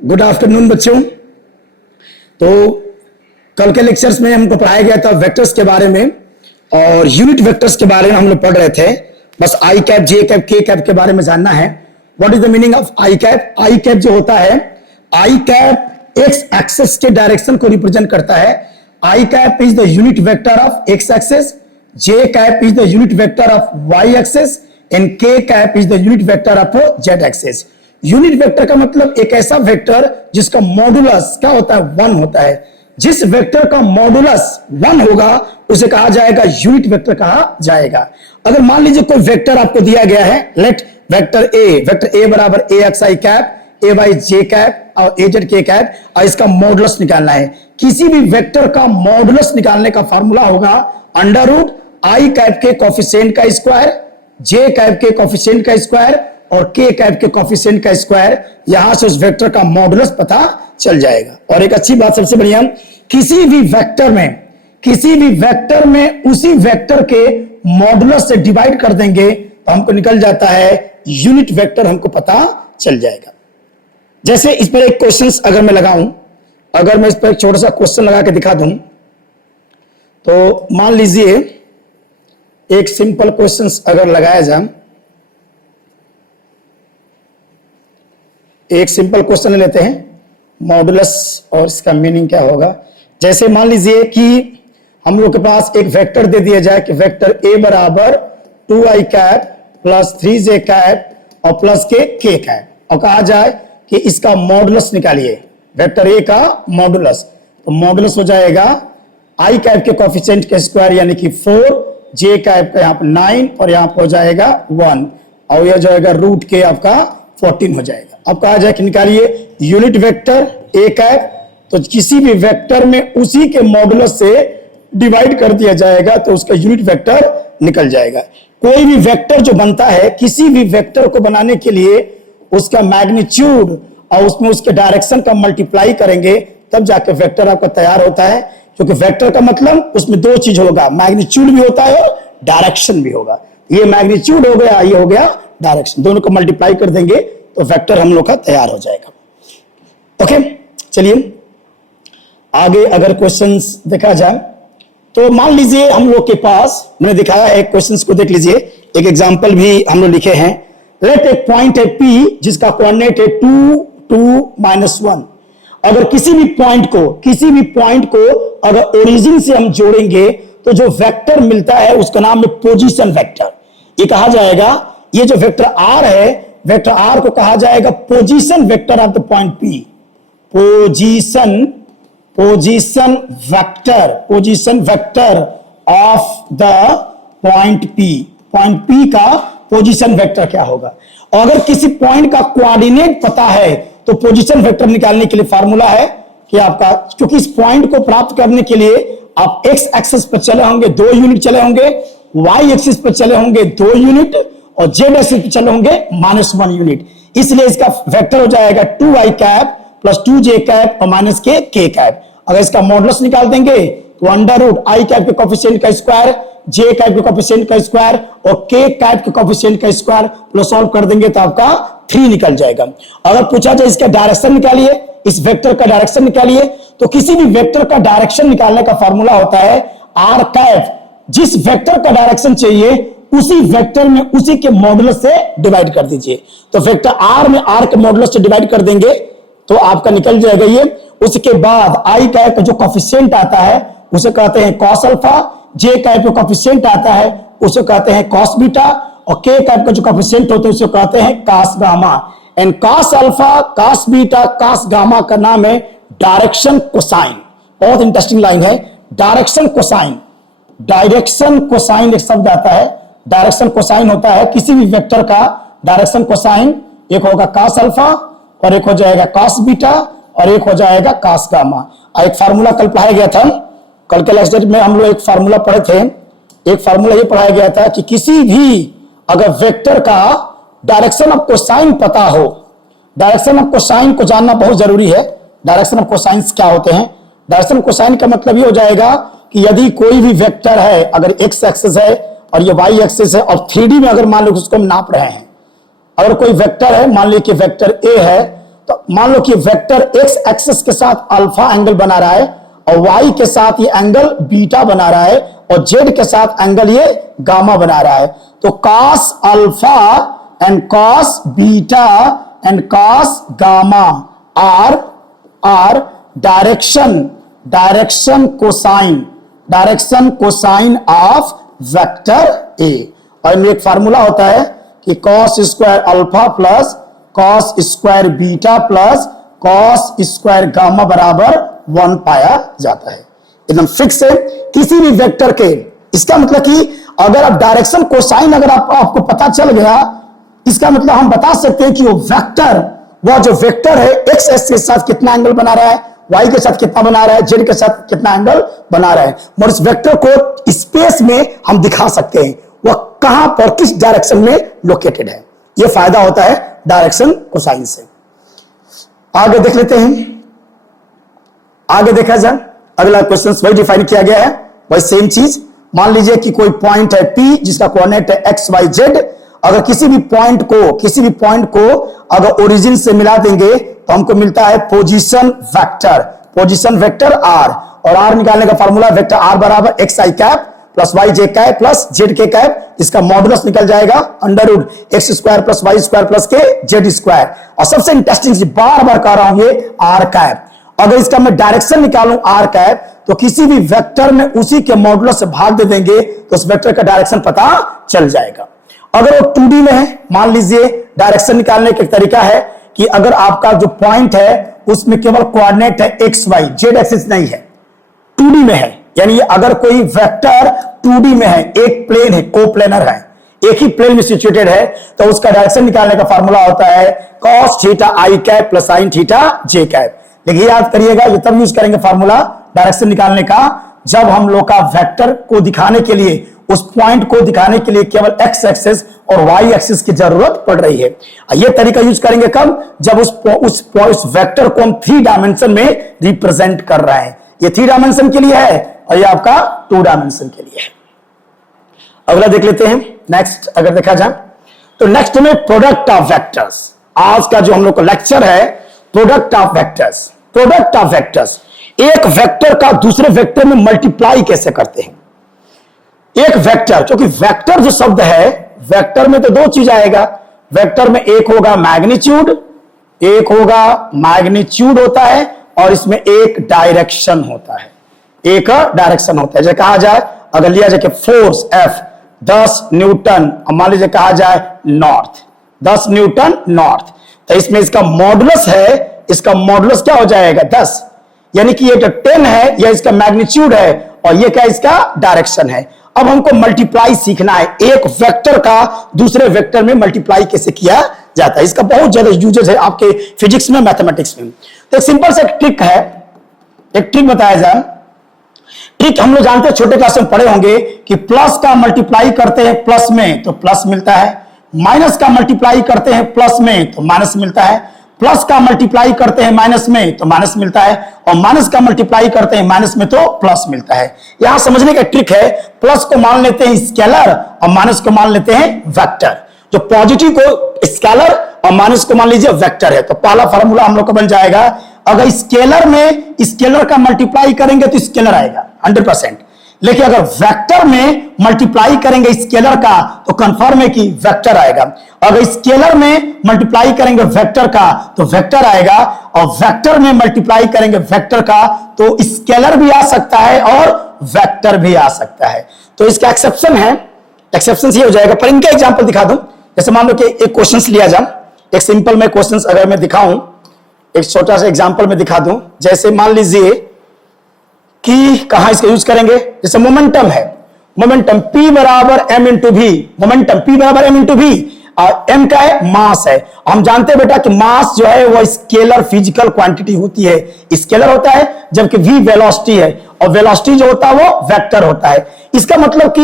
Good afternoon बच्चों। तो कल के लेक्चर्स में हमको पढ़ाया गया था वेक्टर्स के बारे में और यूनिट वेक्टर्स के बारे में हम लोग पढ़ रहे थे। बस I cap, J cap, K cap के बारे में जानना है। What is the meaning of I cap? I cap जो होता है, आई कैप एक्स एक्सिस के डायरेक्शन को रिप्रेजेंट करता है। I cap is the unit vector of X axis, J cap is the unit vector of Y axis and K cap is the unit vector of Z axis. Unit vector का मतलब एक ऐसा vector जिसका modulus क्या होता है? 1 होता है। जिस वेक्टर का मॉडुलस 1 होगा उसे कहा जाएगा यूनिट वेक्टर कहा जाएगा। अगर मान लीजिए कोई वेक्टर आपको दिया गया है, लेट वेक्टर ए बराबर ए x i cap, A Y j cap और ए जेड के कैप, और इसका मॉडुलस निकालना है। किसी भी वेक्टर का मॉडुलस निकालने का फार्मूला होगा अंडर रूट आई कैप के कोफिशिएंट का स्क्वायर, जे कैप के कोफिशिएंट का स्क्वायर और के कैप के कोफिशिएंट का स्क्वायर। यहां से उस वेक्टर का मॉडुलस पता चल जाएगा। और एक अच्छी बात, सबसे बढ़िया, किसी भी वेक्टर में उसी वेक्टर के मॉडुलस से डिवाइड कर देंगे तो हमको निकल जाता है यूनिट वेक्टर, हमको पता चल जाएगा। जैसे इस पर एक क्वेश्चन अगर मैं लगाऊं, अगर मैं इस पर एक छोटा सा क्वेश्चन लगा के दिखा दूं, तो मान लीजिए एक सिंपल क्वेश्चन अगर लगाया जाए, एक सिंपल क्वेश्चन लेते हैं, मॉडुलस और इसका मीनिंग क्या होगा। जैसे मान लीजिए कि हम लोग के पास एक वेक्टर दे दिया जाए कि वेक्टर ए बराबर 2i cap plus 3j cap और प्लस के कैप, और कहा जाए कि इसका मॉडुलस निकालिए, वेक्टर ए का मॉडुलस। तो मॉडुलस हो जाएगा i कैप के कोफिशिएंट के स्क्वायर यानी कि 4, j कैप का यहाँ पर 9 और यहाँ पर हो जाएगा 1, और यह जाएगा रूट के आपका 14 हो जाएगा। अब कहा जाए कि निकालिए यूनिट वेक्टर ए कैप, तो किसी भी वेक्टर में उसी के मॉडुलस से डिवाइड कर दिया जाएगा तो उसका यूनिट वेक्टर निकल जाएगा। कोई भी वेक्टर जो बनता है, किसी भी वेक्टर को बनाने के लिए उसका मैग्नीट्यूड और उसमें उसके डायरेक्शन का मल्टीप्लाई करेंगे तब जाके वेक्टर आपका तैयार होता है। क्योंकि वेक्टर का मतलब उसमें 2 चीज होगा, मैग्नीट्यूड भी होता है और डायरेक्शन भी होगा। ये मैग्नीट्यूड हो गया, ये हो गया डायरेक्शन, दोनों को मल्टीप्लाई कर देंगे तो वेक्टर हम लोग का तैयार हो जाएगा। ओके, चलिए आगे अगर क्वेश्चंस देखा जाए तो मान लीजिए हम लोग के पास, मैंने दिखाया है क्वेश्चंस को देख लीजिए, एक एग्जांपल भी हम लोग लिखे हैं। लेट एक पॉइंट है P जिसका कोऑर्डिनेट है 2, 2, -1। अगर किसी भी पॉइंट को अगर ओरिजिन से हम जोड़ेंगे तो जो वेक्टर मिलता है उसका नाम है पोजीशन वेक्टर। ये कहा जाएगा, ये जो वेक्टर R है, वेक्टर R को कहा जाएगा position vector of the point P। Position vector of the point P। Point P का पोजीशन वेक्टर क्या होगा? और अगर किसी पॉइंट का कोऑर्डिनेट पता है तो पोजीशन वेक्टर निकालने के लिए फार्मूला है कि आपका, क्योंकि इस पॉइंट को प्राप्त करने के लिए आप एक्स एक्सिस पर चले होंगे 2 यूनिट चले होंगे, वाई एक्सिस पर चले होंगे 2 यूनिट और जेड एक्सिस पर चले होंगे -1 यूनिट। इसलिए इसका वेक्टर हो जाएगा 2i cap plus 2j cap और माइनस के कैप। अगर इसका मॉडुलस निकाल देंगे तो अंडर रूट आई कैप के कोफिशिएंट का स्क्वायर, जे कैप के कोफिशिएंट का स्क्वायर और के कैप के कोफिशिएंट का स्क्वायर प्लस सॉल्व कर देंगे तो आपका 3 निकल जाएगा। अगर पूछा जाए इसका डायरेक्शन निकालिए, इस वेक्टर का डायरेक्शन निकालिए, तो किसी भी वेक्टर का डायरेक्शन निकालने का फार्मूला होता है आर कैप। जिस वेक्टर का डायरेक्शन चाहिए उसी वेक्टर में उसी के मॉडुलस से डिवाइड कर दीजिए। तो वेक्टर आर में आर के मॉडुलस से डिवाइड कर देंगे तो आपका निकल जाएगा ये। उसके बाद आई कैप का जो कोफिशिएंट आता है उसे कहते हैं कॉस अल्फा, जे कैप का कोफिशिएंट आता है उसे कहते हैं कॉस बीटा और के कैप का जो कोफिशिएंट होता है उसे कहते हैं cos gamma. And cos alpha, cos beta, cos gamma का नाम है डायरेक्शन कोसाइन। बहुत इंटरेस्टिंग लाइन है, डायरेक्शन कोसाइन। डायरेक्शन कोसाइन एक शब्द आता है, डायरेक्शन कोसाइन होता है किसी भी वेक्टर का डायरेक्शन कोसाइन। एक होगा कॉस अल्फा और एक हो जाएगा कॉस बीटा और एक हो जाएगा कॉस गामा। एक फार्मूला कल पढ़ाया गया था, कल के लेक्चर में हम लोग एक फार्मूला पढ़े थे। एक फार्मूला ये पढ़ाया गया था कि किसी भी अगर वेक्टर का डायरेक्शन ऑफ कोसाइन पता हो, डायरेक्शन ऑफ कोसाइन को जानना बहुत जरूरी है। डायरेक्शन ऑफ कोसाइन क्या होते हैं? डायरेक्शन ऑफ कोसाइन का मतलब ये हो जाएगा कि यदि कोई भी वेक्टर है, अगर एक्स एक्सिस है और ये वाई एक्सिस है और 3D में अगर मान लो उसको हम नाप रहे हैं, अगर कोई वेक्टर है, मान लीजिए कि वेक्टर ए है, तो मान लो कि वेक्टर एक्स एक्सिस के साथ अल्फा एंगल बना रहा है और वाई के साथ ये एंगल बीटा बना रहा है और जेड के साथ एंगल ये गामा बना रहा है। तो cos alpha and cos beta and cos gamma are direction cosine of vector A. और इनमें एक फार्मूला होता है कि cos square alpha plus cos square beta plus cos square gamma बराबर 1 पाया जाता है। एकदम फिक्स है किसी भी वेक्टर के। इसका मतलब कि अगर आप डायरेक्शन कोसाइन अगर आपको पता चल गया, इसका मतलब हम बता सकते हैं कि वह जो वेक्टर है एक्स एक्सिस के साथ कितना एंगल बना रहा है, वाई के साथ कितना बना रहा है, जेड के साथ कितना एंगल बना रहा है। और इस वेक्टर को स्पेस में हम दिखा सकते हैं वह कहां पर किस डायरेक्शन में लोकेटेड है। यह फायदा होता है डायरेक्शन कोसाइन से। आगे देख लेते हैं, आगे देखा जाए अगला क्वेश्चन वही डिफाइन किया गया है, वही सेम चीज। मान लीजिए कि कोई पॉइंट है P जिसका कोऑर्डिनेट है एक्स वाई जेड। अगर किसी भी पॉइंट को अगर ओरिजिन से मिला देंगे तो हमको मिलता है पोजीशन वेक्टर R। और R निकालने का फॉर्मूला वेक्टर R बराबर x i cap plus y j cap plus z k cap. इसका मॉडुलस निकल जाएगा under root x square plus y square plus के जेड स्क्वायर। और सबसे इंटरेस्टिंग चीज बार बार कह रहा हूं ये आर कैप। अगर इसका मैं डायरेक्शन निकालूं आर कैप तो किसी भी वेक्टर में उसी के मॉडुलस से भाग दे देंगे तो उस वेक्टर का डायरेक्शन पता चल जाएगा। अगर वो 2D में है, मान लीजिए डायरेक्शन निकालने का एक तरीका है कि अगर आपका जो पॉइंट है उसमें केवल कोऑर्डिनेट है एक्स वाई, जेड एक्सिस नहीं है, 2D में है। यानी अगर कोई वेक्टर 2D में है, एक प्लेन है, कोप्लेनर है, एक ही प्लेन में सिचुएटेड है, तो उसका डायरेक्शन निकालने का फॉर्मूला होता है cos थीटा आई कैप प्लस sin थीटा जे कैप। लेकिन याद करिएगा ये तब यूज करेंगे फॉर्मूला डायरेक्शन निकालने का जब हम लोग का वेक्टर को दिखाने के लिए, उस पॉइंट को दिखाने के लिए केवल एक्स एक्सिस और वाई एक्सिस की जरूरत पड़ रही है। यह तरीका यूज करेंगे कब, जब उस वेक्टर को हम 3 डायमेंशन में रिप्रेजेंट कर रहे हैं। ये 3 डायमेंशन के लिए है और ये आपका 2 डायमेंशन के लिए है। अगला देख लेते हैं। नेक्स्ट अगर देखा जाए तो नेक्स्ट में प्रोडक्ट ऑफ वेक्टर्स। आज का जो हम लोग का लेक्चर है प्रोडक्ट ऑफ वेक्टर्स। एक वेक्टर का दूसरे वेक्टर में मल्टीप्लाई कैसे करते हैं। एक वेक्टर, क्योंकि वेक्टर जो शब्द है, वेक्टर में तो 2 चीज आएगा। वेक्टर में एक होगा मैग्नीट्यूड होता है और इसमें एक डायरेक्शन होता है। जैसे कहा जाए अगर लिया जाए कि फोर्स F 10 न्यूटन, मान लीजिए कहा जाए नॉर्थ 10 न्यूटन नॉर्थ, तो इसमें इसका मॉडुलस है, इसका मॉडुलस क्या हो जाएगा 10, यानी कि ये तो 10 है, यह इसका मैग्नीट्यूड है और ये क्या इसका डायरेक्शन है। अब हमको मल्टीप्लाई सीखना है, एक वेक्टर का दूसरे वेक्टर में मल्टीप्लाई कैसे किया जाता है। इसका बहुत ज्यादा यूजेस है आपके फिजिक्स में, मैथमेटिक्स में। तो एक सिंपल सा ट्रिक है, एक ट्रिक बताया जाए। ट्रिक हम लोग जानते हैं, छोटे क्लास में पढ़े होंगे कि प्लस का मल्टीप्लाई करते हैं प्लस में तो प्लस मिलता है, माइनस का मल्टीप्लाई करते हैं प्लस में तो माइनस मिलता है, प्लस का मल्टीप्लाई करते हैं माइनस में तो माइनस मिलता है, और माइनस का मल्टीप्लाई करते हैं माइनस में तो प्लस मिलता है। यहां समझने का ट्रिक है, प्लस को मान लेते हैं स्केलर और माइनस को मान लेते हैं वेक्टर। जो पॉजिटिव को स्केलर और माइनस को मान लीजिए वेक्टर है। तो पहला फॉर्मूला हम लोग का बन जाएगा, अगर स्केलर में स्केलर का मल्टीप्लाई करेंगे तो स्केलर आएगा 100%, लेकिन अगर वेक्टर में मल्टीप्लाई करेंगे स्केलर का तो कंफर्म है कि वेक्टर आएगा। अगर स्केलर में मल्टीप्लाई करेंगे वेक्टर का तो वेक्टर आएगा, और वेक्टर में मल्टीप्लाई करेंगे वेक्टर का तो स्केलर भी आ सकता है और वेक्टर भी आ सकता है। तो इसका एक्सेप्शन है, एक्सेप्शन ये हो जाएगा। पर इनका एग्जांपल दिखा दूं, जैसे मान लो कि एक क्वेश्चन लिया जाए, एक सिंपल में क्वेश्चन अगर मैं दिखाऊं, एक छोटा सा एग्जांपल में दिखा दूं। जैसे मान लीजिए कि कहां इसका यूज करेंगे, जैसे मोमेंटम है, मोमेंटम P बराबर m इंटू भी, मोमेंटम P बराबर m इंटू भी, और m का है मास है। हम जानते हैं बेटा कि मास जो है वो स्केलर फिजिकल क्वांटिटी होती है, स्केलर होता है, जबकि v वेलोसिटी है और वेलोसिटी जो होता है वो वेक्टर होता है। इसका मतलब कि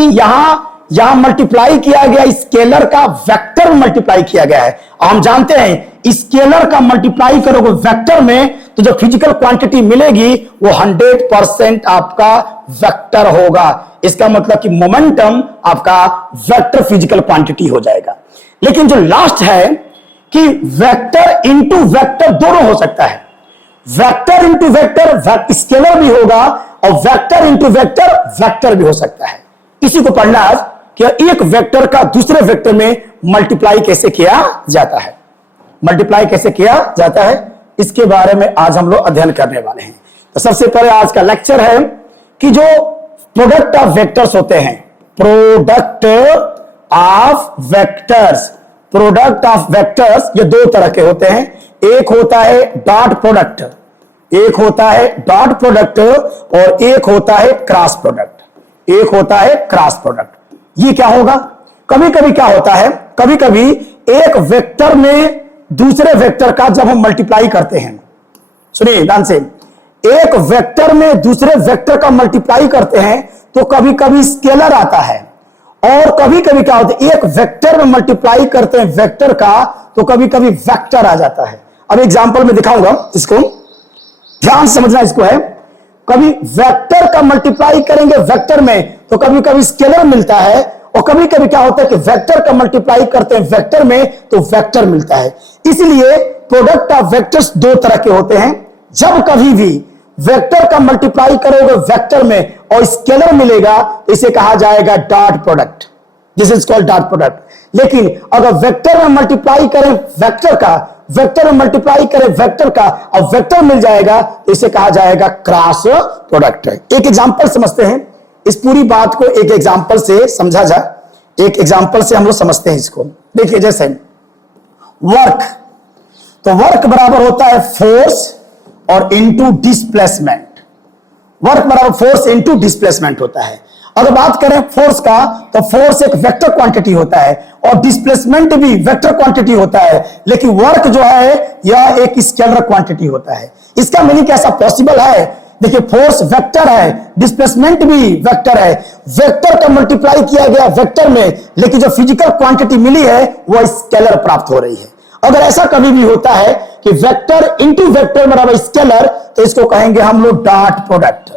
यहां मल्टीप्लाई किया गया स्केलर का वेक्टर में मल्टीप्लाई किया गया है। हम जानते हैं स्केलर का मल्टीप्लाई करोगे वेक्टर में तो जो फिजिकल क्वांटिटी मिलेगी वो 100% आपका वेक्टर होगा। इसका मतलब कि मोमेंटम आपका वेक्टर फिजिकल क्वांटिटी हो जाएगा। लेकिन जो लास्ट है कि वेक्टर इंटू वेक्टर दोनों हो सकता है। वेक्टर इंटू वेक्टर स्केलर भी होगा और वेक्टर इंटू वेक्टर वेक्टर भी हो सकता है। इसी को पढ़ना आज कि एक वेक्टर का दूसरे वेक्टर में मल्टीप्लाई कैसे किया जाता है। मल्टीप्लाई कैसे किया जाता है इसके बारे में आज हम लोग अध्ययन करने वाले हैं। तो सबसे पहले आज का लेक्चर है कि जो प्रोडक्ट ऑफ वेक्टर्स होते हैं, product of vectors, product of vectors ये दो तरह के होते हैं। एक होता है डॉट प्रोडक्ट, एक होता है डॉट प्रोडक्ट और एक होता है क्रॉस प्रोडक्ट, एक होता है क्रॉस प्रोडक्ट। ये क्या होगा, कभी कभी क्या होता है, कभी कभी एक वेक्टर में दूसरे वेक्टर का जब हम मल्टीप्लाई करते हैं, सुनिए ध्यान से, एक वेक्टर में दूसरे वेक्टर का मल्टीप्लाई करते हैं तो कभी कभी स्केलर आता है और कभी कभी क्या होता है एक वेक्टर में मल्टीप्लाई करते हैं वेक्टर का तो कभी कभी वेक्टर आ जाता है। अब एग्जांपल में दिखाऊंगा, इसको ध्यान समझना इसको है। कभी वेक्टर का मल्टीप्लाई करेंगे वेक्टर में तो कभी कभी स्केलर मिलता है और कभी कभी क्या होता है कि वेक्टर का मल्टीप्लाई करते हैं वेक्टर में तो वेक्टर मिलता है। इसलिए प्रोडक्ट ऑफ वेक्टर्स दो तरह के होते हैं। जब कभी भी वेक्टर का मल्टीप्लाई करोगे वेक्टर में और स्केलर मिलेगा तो इसे कहा जाएगा dot product, this is called dot product. लेकिन अगर वेक्टर में मल्टीप्लाई करें वेक्टर का, वेक्टर में मल्टीप्लाई करें वेक्टर का और वेक्टर मिल जाएगा तो इसे कहा जाएगा क्रॉस प्रोडक्ट। एक एग्जांपल समझते हैं, इस पूरी बात को एक एग्जांपल से समझा जाए। एक एग्जांपल से हम लोग समझते हैं इसको। देखिए जैसे वर्क, तो वर्क बराबर होता है फोर्स और इनटू डिस्प्लेसमेंट। वर्क बराबर फोर्स इनटू डिस्प्लेसमेंट होता है। अगर बात करें फोर्स का तो फोर्स एक वेक्टर क्वांटिटी होता है और डिस्प्लेसमेंट भी वेक्टर क्वांटिटी होता है, लेकिन वर्क जो है यह एक स्केलर क्वांटिटी होता है। इसका मीनिंग कैसा पॉसिबल है, देखिए फोर्स वेक्टर है, डिस्प्लेसमेंट भी वेक्टर है, वेक्टर का मल्टीप्लाई किया गया वेक्टर में, लेकिन जो फिजिकल क्वांटिटी मिली है वह स्केलर प्राप्त हो रही है। अगर ऐसा कभी भी होता है कि वेक्टर इंटू वेक्टर बराबर स्केलर तो इसको कहेंगे हम लोग डॉट प्रोडक्ट।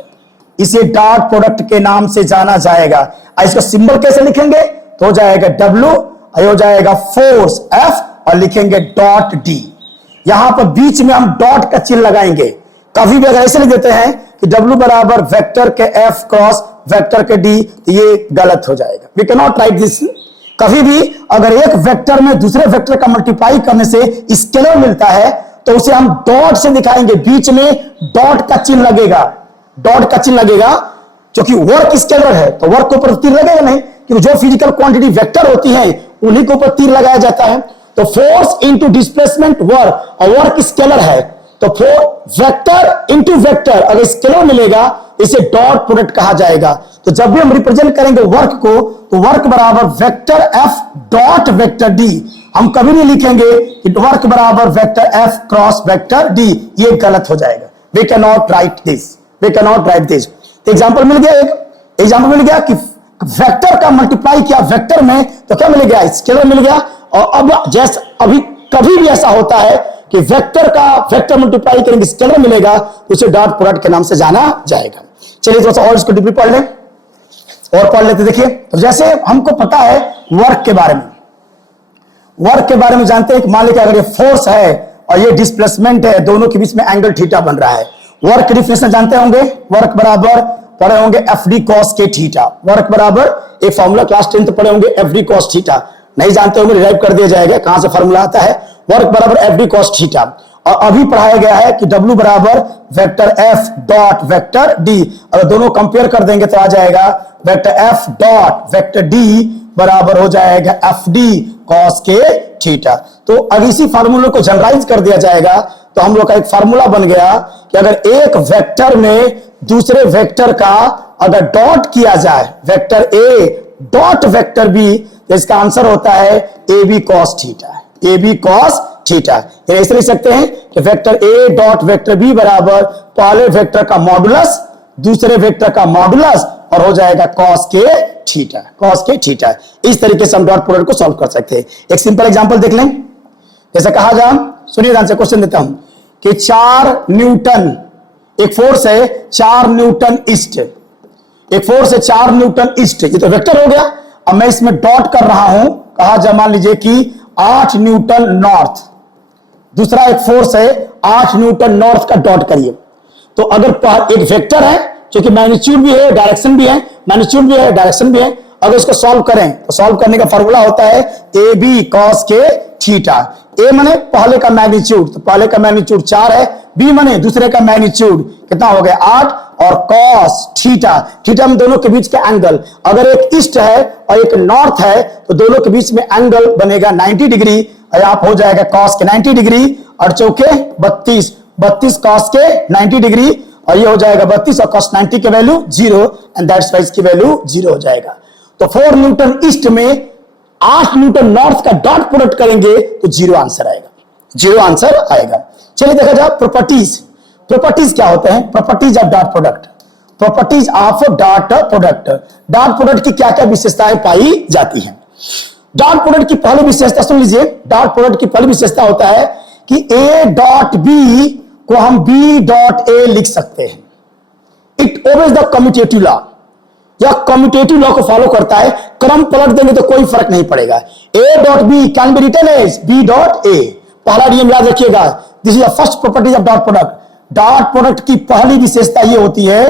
इसे डॉट प्रोडक्ट के नाम से जाना जाएगा। इसका सिंबल कैसे लिखेंगे तो हो जाएगा W, हो जाएगा फोर्स F और लिखेंगे डॉट D। यहां पर बीच में हम डॉट का चिन्ह लगाएंगे। कभी भी अगर ऐसे लिख देते हैं कि W बराबर वेक्टर के F क्रॉस वेक्टर के D, ये गलत हो जाएगा। We can not write this. कभी भी अगर एक वेक्टर में दूसरे वेक्टर का मल्टीप्लाई करने से स्केलर मिलता है तो उसे हम डॉट से दिखाएंगे, बीच में डॉट का चिन्ह लगेगा, डॉट का चिन्ह लगेगा। क्योंकि वर्क स्केलर है तो वर्क के ऊपर तीर लगेगा नहीं, क्योंकि जो फिजिकल क्वांटिटी वेक्टर होती है उन्हीं के ऊपर तीर लगाया जाता है। तो फोर्स इंटू डिस्प्लेसमेंट वर्क, और वर्क स्केलर है तो वेक्टर इंटू वेक्टर अगर स्केलर मिलेगा इसे डॉट प्रोडक्ट कहा जाएगा। तो जब भी हम रिप्रेजेंट करेंगे वर्क को तो वर्क बराबर vector F dot vector D, हम कभी नहीं लिखेंगे कि वर्क बराबर vector F cross vector D, ये गलत हो जाएगा। We can not write this, we can not write this. Example मिल गया, एक एग्जांपल मिल गया कि वेक्टर का मल्टीप्लाई किया वेक्टर में तो क्या मिल गया, स्केलर मिल गया। और अब जैसे अभी कभी भी ऐसा होता है कि वेक्टर का वेक्टर मल्टीप्लाई करेंगे स्केलर मिलेगा, उसे डॉट प्रोडक्ट के नाम से जाना जाएगा। चलिए थोड़ा सा और इसको डीपली पढ़ लें और पढ़ लेते। देखिए तो जैसे हमको पता है वर्क के बारे में, वर्क के बारे में जानते हैं कि मान लीजिए अगर ये फोर्स है और ये डिस्प्लेसमेंट है, दोनों के बीच में एंगल थीटा बन रहा है। वर्क डिफिनेशन जानते होंगे, वर्क बराबर पढ़े होंगे एफ डी कॉस के थीटा। वर्क बराबर एक फॉर्मूला क्लास 10 पढ़े होंगे एफ डी कॉस थीटा, नहीं जानते होंगे डिराइव कर दिया जाएगा कहां से फॉर्मूला आता है। वर्क बराबर एफ डी कॉस थीटा, और अभी पढ़ाया गया है कि W बराबर vector F dot vector D। अगर दोनों कंपेयर कर देंगे तो आ जाएगा vector F dot vector D बराबर हो जाएगा एफ डी कॉस के थीटा। तो अगर इसी फार्मूले को जनरलाइज कर दिया जाएगा तो हम लोग का एक फार्मूला बन गया कि अगर एक वेक्टर में दूसरे वेक्टर का अगर डॉट किया जाए, vector A dot vector B, तो इसका आंसर होता है A B cos theta, A B cos theta. ऐसे लिख सकते हैं कि vector A dot vector B बराबर पहले वेक्टर का मॉडुलस दूसरे वेक्टर का मॉडुलस और हो जाएगा कॉस के थीटा, कॉस के थीटा। इस तरीके से हम डॉट प्रोडक्ट को सॉल्व कर सकते हैं। एक सिंपल एग्जांपल देख लें। जैसे कहा जाए, सुनिए ध्यान से क्वेश्चन देता हूं कि 4 न्यूटन एक फोर्स है, 4 न्यूटन ईस्ट, एक फोर्स है 4 न्यूटन ईस्ट, ये तो वेक्टर हो गया। अब मैं इसमें डॉट कर रहा हूं, कहा जा मान लीजिए कि 8 न्यूटन नॉर्थ, दूसरा एक फोर्स है 8 न्यूटन नॉर्थ का डॉट करिए। तो अगर एक वेक्टर है जो कि मैग्नीट्यूड भी है डायरेक्शन भी है, मैग्नीट्यूड भी है डायरेक्शन भी है, अगर इसको सॉल्व करें तो सॉल्व करने का फॉर्मूला होता है ए बी कॉस के थीटा। ए माने पहले का मैग्नीट्यूड, तो पहले का मैग्नीट्यूड 4 है, बी माने दूसरे का मैग्नीट्यूड कितना हो गया 8, और कॉस थीटा, थीटा में दोनों के बीच का एंगल, अगर एक ईस्ट है और एक नॉर्थ है तो दोनों के बीच में एंगल बनेगा 90 डिग्री, और आप हो जाएगा कॉस के 90 डिग्री और चौके 32 कॉस के 90 डिग्री, और ये हो जाएगा 32 और कॉस 90 की वैल्यू 0 एंड दैट्स वाई इसकी वैल्यू 0 हो जाएगा। तो 4 न्यूटन ईस्ट में 8 न्यूटन नॉर्थ का डॉट प्रोडक्ट करेंगे तो 0 आंसर आएगा, 0 आंसर आएगा। चलिए देखा जाए प्रॉपर्टीज। प्रॉपर्टीज क्या होते हैं? Properties of dot product, properties of dot product. Dot product की क्या क्या विशेषताएं पाई जाती हैं? डॉट प्रोडक्ट की पहली विशेषता सुन लीजिए। डॉट प्रोडक्ट की पहली विशेषता होता है कि ए डॉट बी को हम बी डॉट ए लिख सकते हैं। It obeys the commutative law, या कम्यूटेटिव लॉ को फॉलो करता है। क्रम पलट देंगे तो कोई फर्क नहीं पड़ेगा। A dot B can be written as B dot A, पहला नियम याद रखिएगा। This is the first property of dot product. Dot product की पहली विशेषता यह होती है,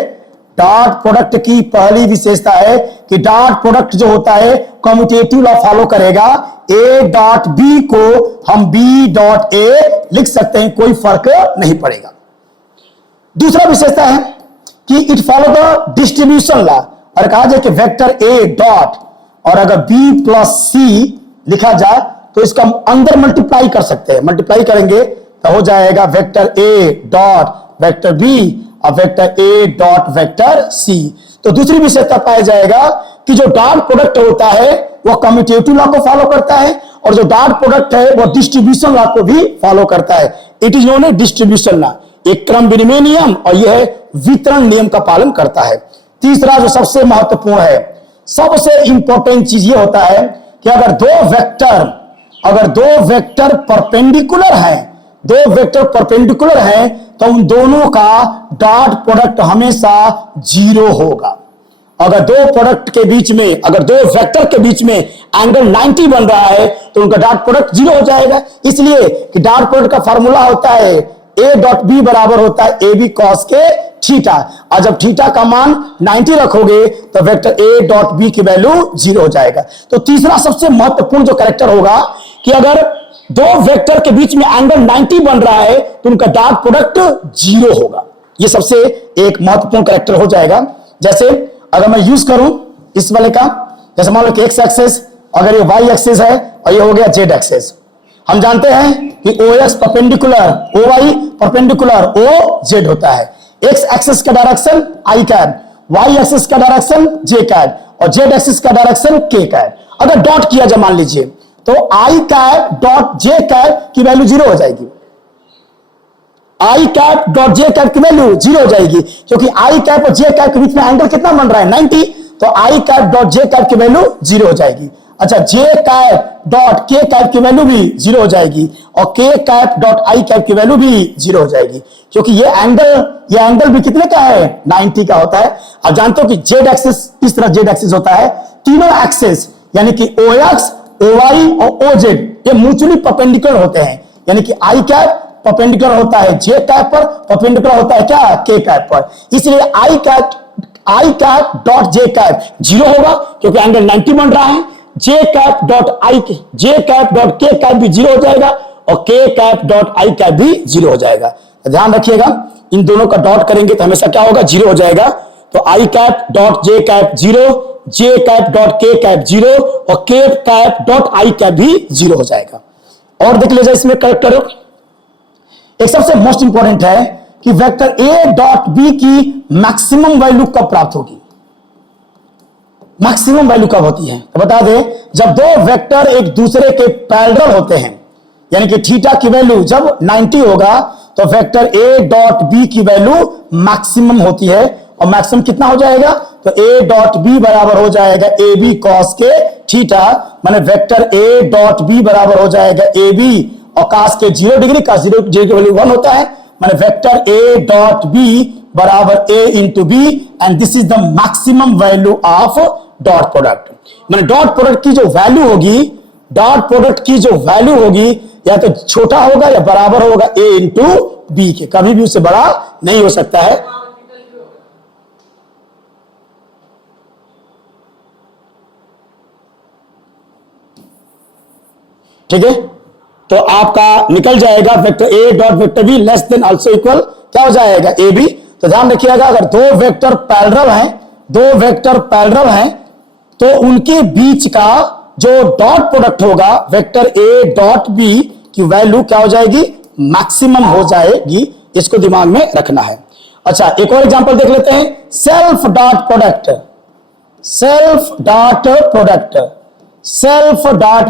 डॉट प्रोडक्ट की पहली विशेषता है कि डॉट प्रोडक्ट जो होता है कम्यूटेटिव लॉ फॉलो करेगा। ए डॉट बी को हम बी डॉट ए लिख सकते हैं, कोई फर्क नहीं पड़ेगा। दूसरा विशेषता है कि it follow the distribution law, और कहा जाए कि वेक्टर ए डॉट और अगर बी प्लस सी लिखा जाए तो इसका अंदर मल्टीप्लाई कर सकते हैं। मल्टीप्लाई करेंगे तो हो जाएगा vector A dot vector B और vector A dot vector C. तो दूसरी विशेषता पाया जाएगा कि जो डॉट प्रोडक्ट होता है वो कम्यूटेटिव लॉ को फॉलो करता है, और जो डॉट प्रोडक्ट है वो डिस्ट्रीब्यूशन लॉ को भी फॉलो करता है। It is known as distribution law, एक क्रम विनिमय नियम, और यह वितरण नियम का पालन करता है। तीसरा जो सबसे महत्वपूर्ण है, सबसे इंपॉर्टेंट चीज ये होता है कि अगर दो वेक्टर परपेंडिकुलर हैं, दो वेक्टर परपेंडिकुलर हैं तो उन दोनों का डॉट प्रोडक्ट हमेशा 0 होगा। अगर दो प्रोडक्ट के बीच में, अगर दो वेक्टर के बीच में एंगल 90 बन रहा है तो उनका डॉट प्रोडक्ट 0 हो जाएगा। इसलिए कि डॉट प्रोडक्ट का फॉर्मूला होता है ए डॉट बी बराबर होता है ए बी कॉस के थीटा, और जब थीटा का मान 90 रखोगे तो वेक्टर ए डॉट बी की वैल्यू 0 हो जाएगा। तो तीसरा सबसे महत्वपूर्ण जो कैरेक्टर होगा कि अगर दो वेक्टर के बीच में एंगल 90 बन रहा है तो उनका डॉट प्रोडक्ट 0 होगा। यह सबसे एक महत्वपूर्ण कैरेक्टर हो जाएगा। जैसे अगर मैं यूज करूं इस वाले का, जैसे मान लो कि एक्स एक्सिस, अगर ये वाई एक्सिस है और ये हो गया जेड एक्सिस। हम जानते हैं कि O X perpendicular O Y perpendicular O Z होता है। एक्स एक्सिस का direction I cap, Y axis का डायरेक्शन जे कैप, और जेड एक्सिस का डायरेक्शन के कैप। अगर डॉट किया जाए मान लीजिए तो I cap dot J cap की वैल्यू 0 हो जाएगी। I cap dot J cap की वैल्यू 0 हो जाएगी, क्योंकि आई कैप और जे कैप के बीच में एंगल कितना बन रहा है 90, तो I cap dot J cap की वैल्यू 0 हो जाएगी। अच्छा, जे कैप डॉट के कैप की वैल्यू भी 0 हो जाएगी, और के कैप डॉट आई कैप की वैल्यू भी 0 हो जाएगी, क्योंकि ये एंगल भी कितने का है 90 का होता है। आप जानते हो कि जेड एक्सिस इस तरह जेड एक्सिस होता है, तीनों एक्सिस यानी कि ओ एक्स ओ वाई और ओ जेड ये म्यूचुअली परपेंडिकुलर होते हैं, यानी कि आई कैप परपेंडिकुलर होता है जे कैप पर, परपेंडिकुलर होता है क्या के कैप पर। इसलिए आई कैप डॉट जे कैप 0 होगा क्योंकि एंगल 90 बन रहा है। जे कैप डॉट के कैप भी 0 हो जाएगा, और के कैप डॉट आई कैप भी 0 हो जाएगा। ध्यान रखिएगा, इन दोनों का डॉट करेंगे तो हमेशा क्या होगा 0 हो जाएगा। तो I cap dot J cap 0, J cap dot के कैप 0, और के कैप डॉट आई कैप भी 0 हो जाएगा। और देख लीजिए इसमें करेक्टर एक सबसे मोस्ट इंपॉर्टेंट है कि वेक्टर ए डॉट बी की मैक्सिमम वैल्यू कब प्राप्त होगी। मैक्सिमम वैल्यू कब होती है तो बता दें, जब दो वेक्टर एक दूसरे के पैरेलल होते हैं, यानी कि थीटा की वैल्यू जब 90 होगा तो वेक्टर ए डॉट बी की वैल्यू मैक्सिमम होती है। और मैक्सिमम कितना हो जाएगा तो ए डॉट बी बराबर हो जाएगा ए बी कॉस के थीटा, माने वेक्टर ए डॉट बी बराबर हो जाएगा ए बी और कास के 0 डिग्री का 0 की वैल्यू 1 होता है, माने वेक्टर ए डॉट बी बराबर A into B, and this is the maximum value of dot product. माने डॉट प्रोडक्ट की जो वैल्यू होगी डॉट प्रोडक्ट की जो वैल्यू होगी या तो छोटा होगा या बराबर होगा ए इंटू बी के, कभी भी उससे बड़ा नहीं हो सकता है। ठीक है, तो आपका निकल जाएगा vector A dot vector be less than also equal क्या हो जाएगा ए बी। तो ध्यान रखिएगा, अगर दो वेक्टर पैरेलल हैं तो उनके बीच का जो डॉट प्रोडक्ट होगा वेक्टर ए डॉट बी की वैल्यू क्या हो जाएगी, मैक्सिमम हो जाएगी। इसको दिमाग में रखना है। अच्छा, एक और एग्जांपल देख लेते हैं, सेल्फ डॉट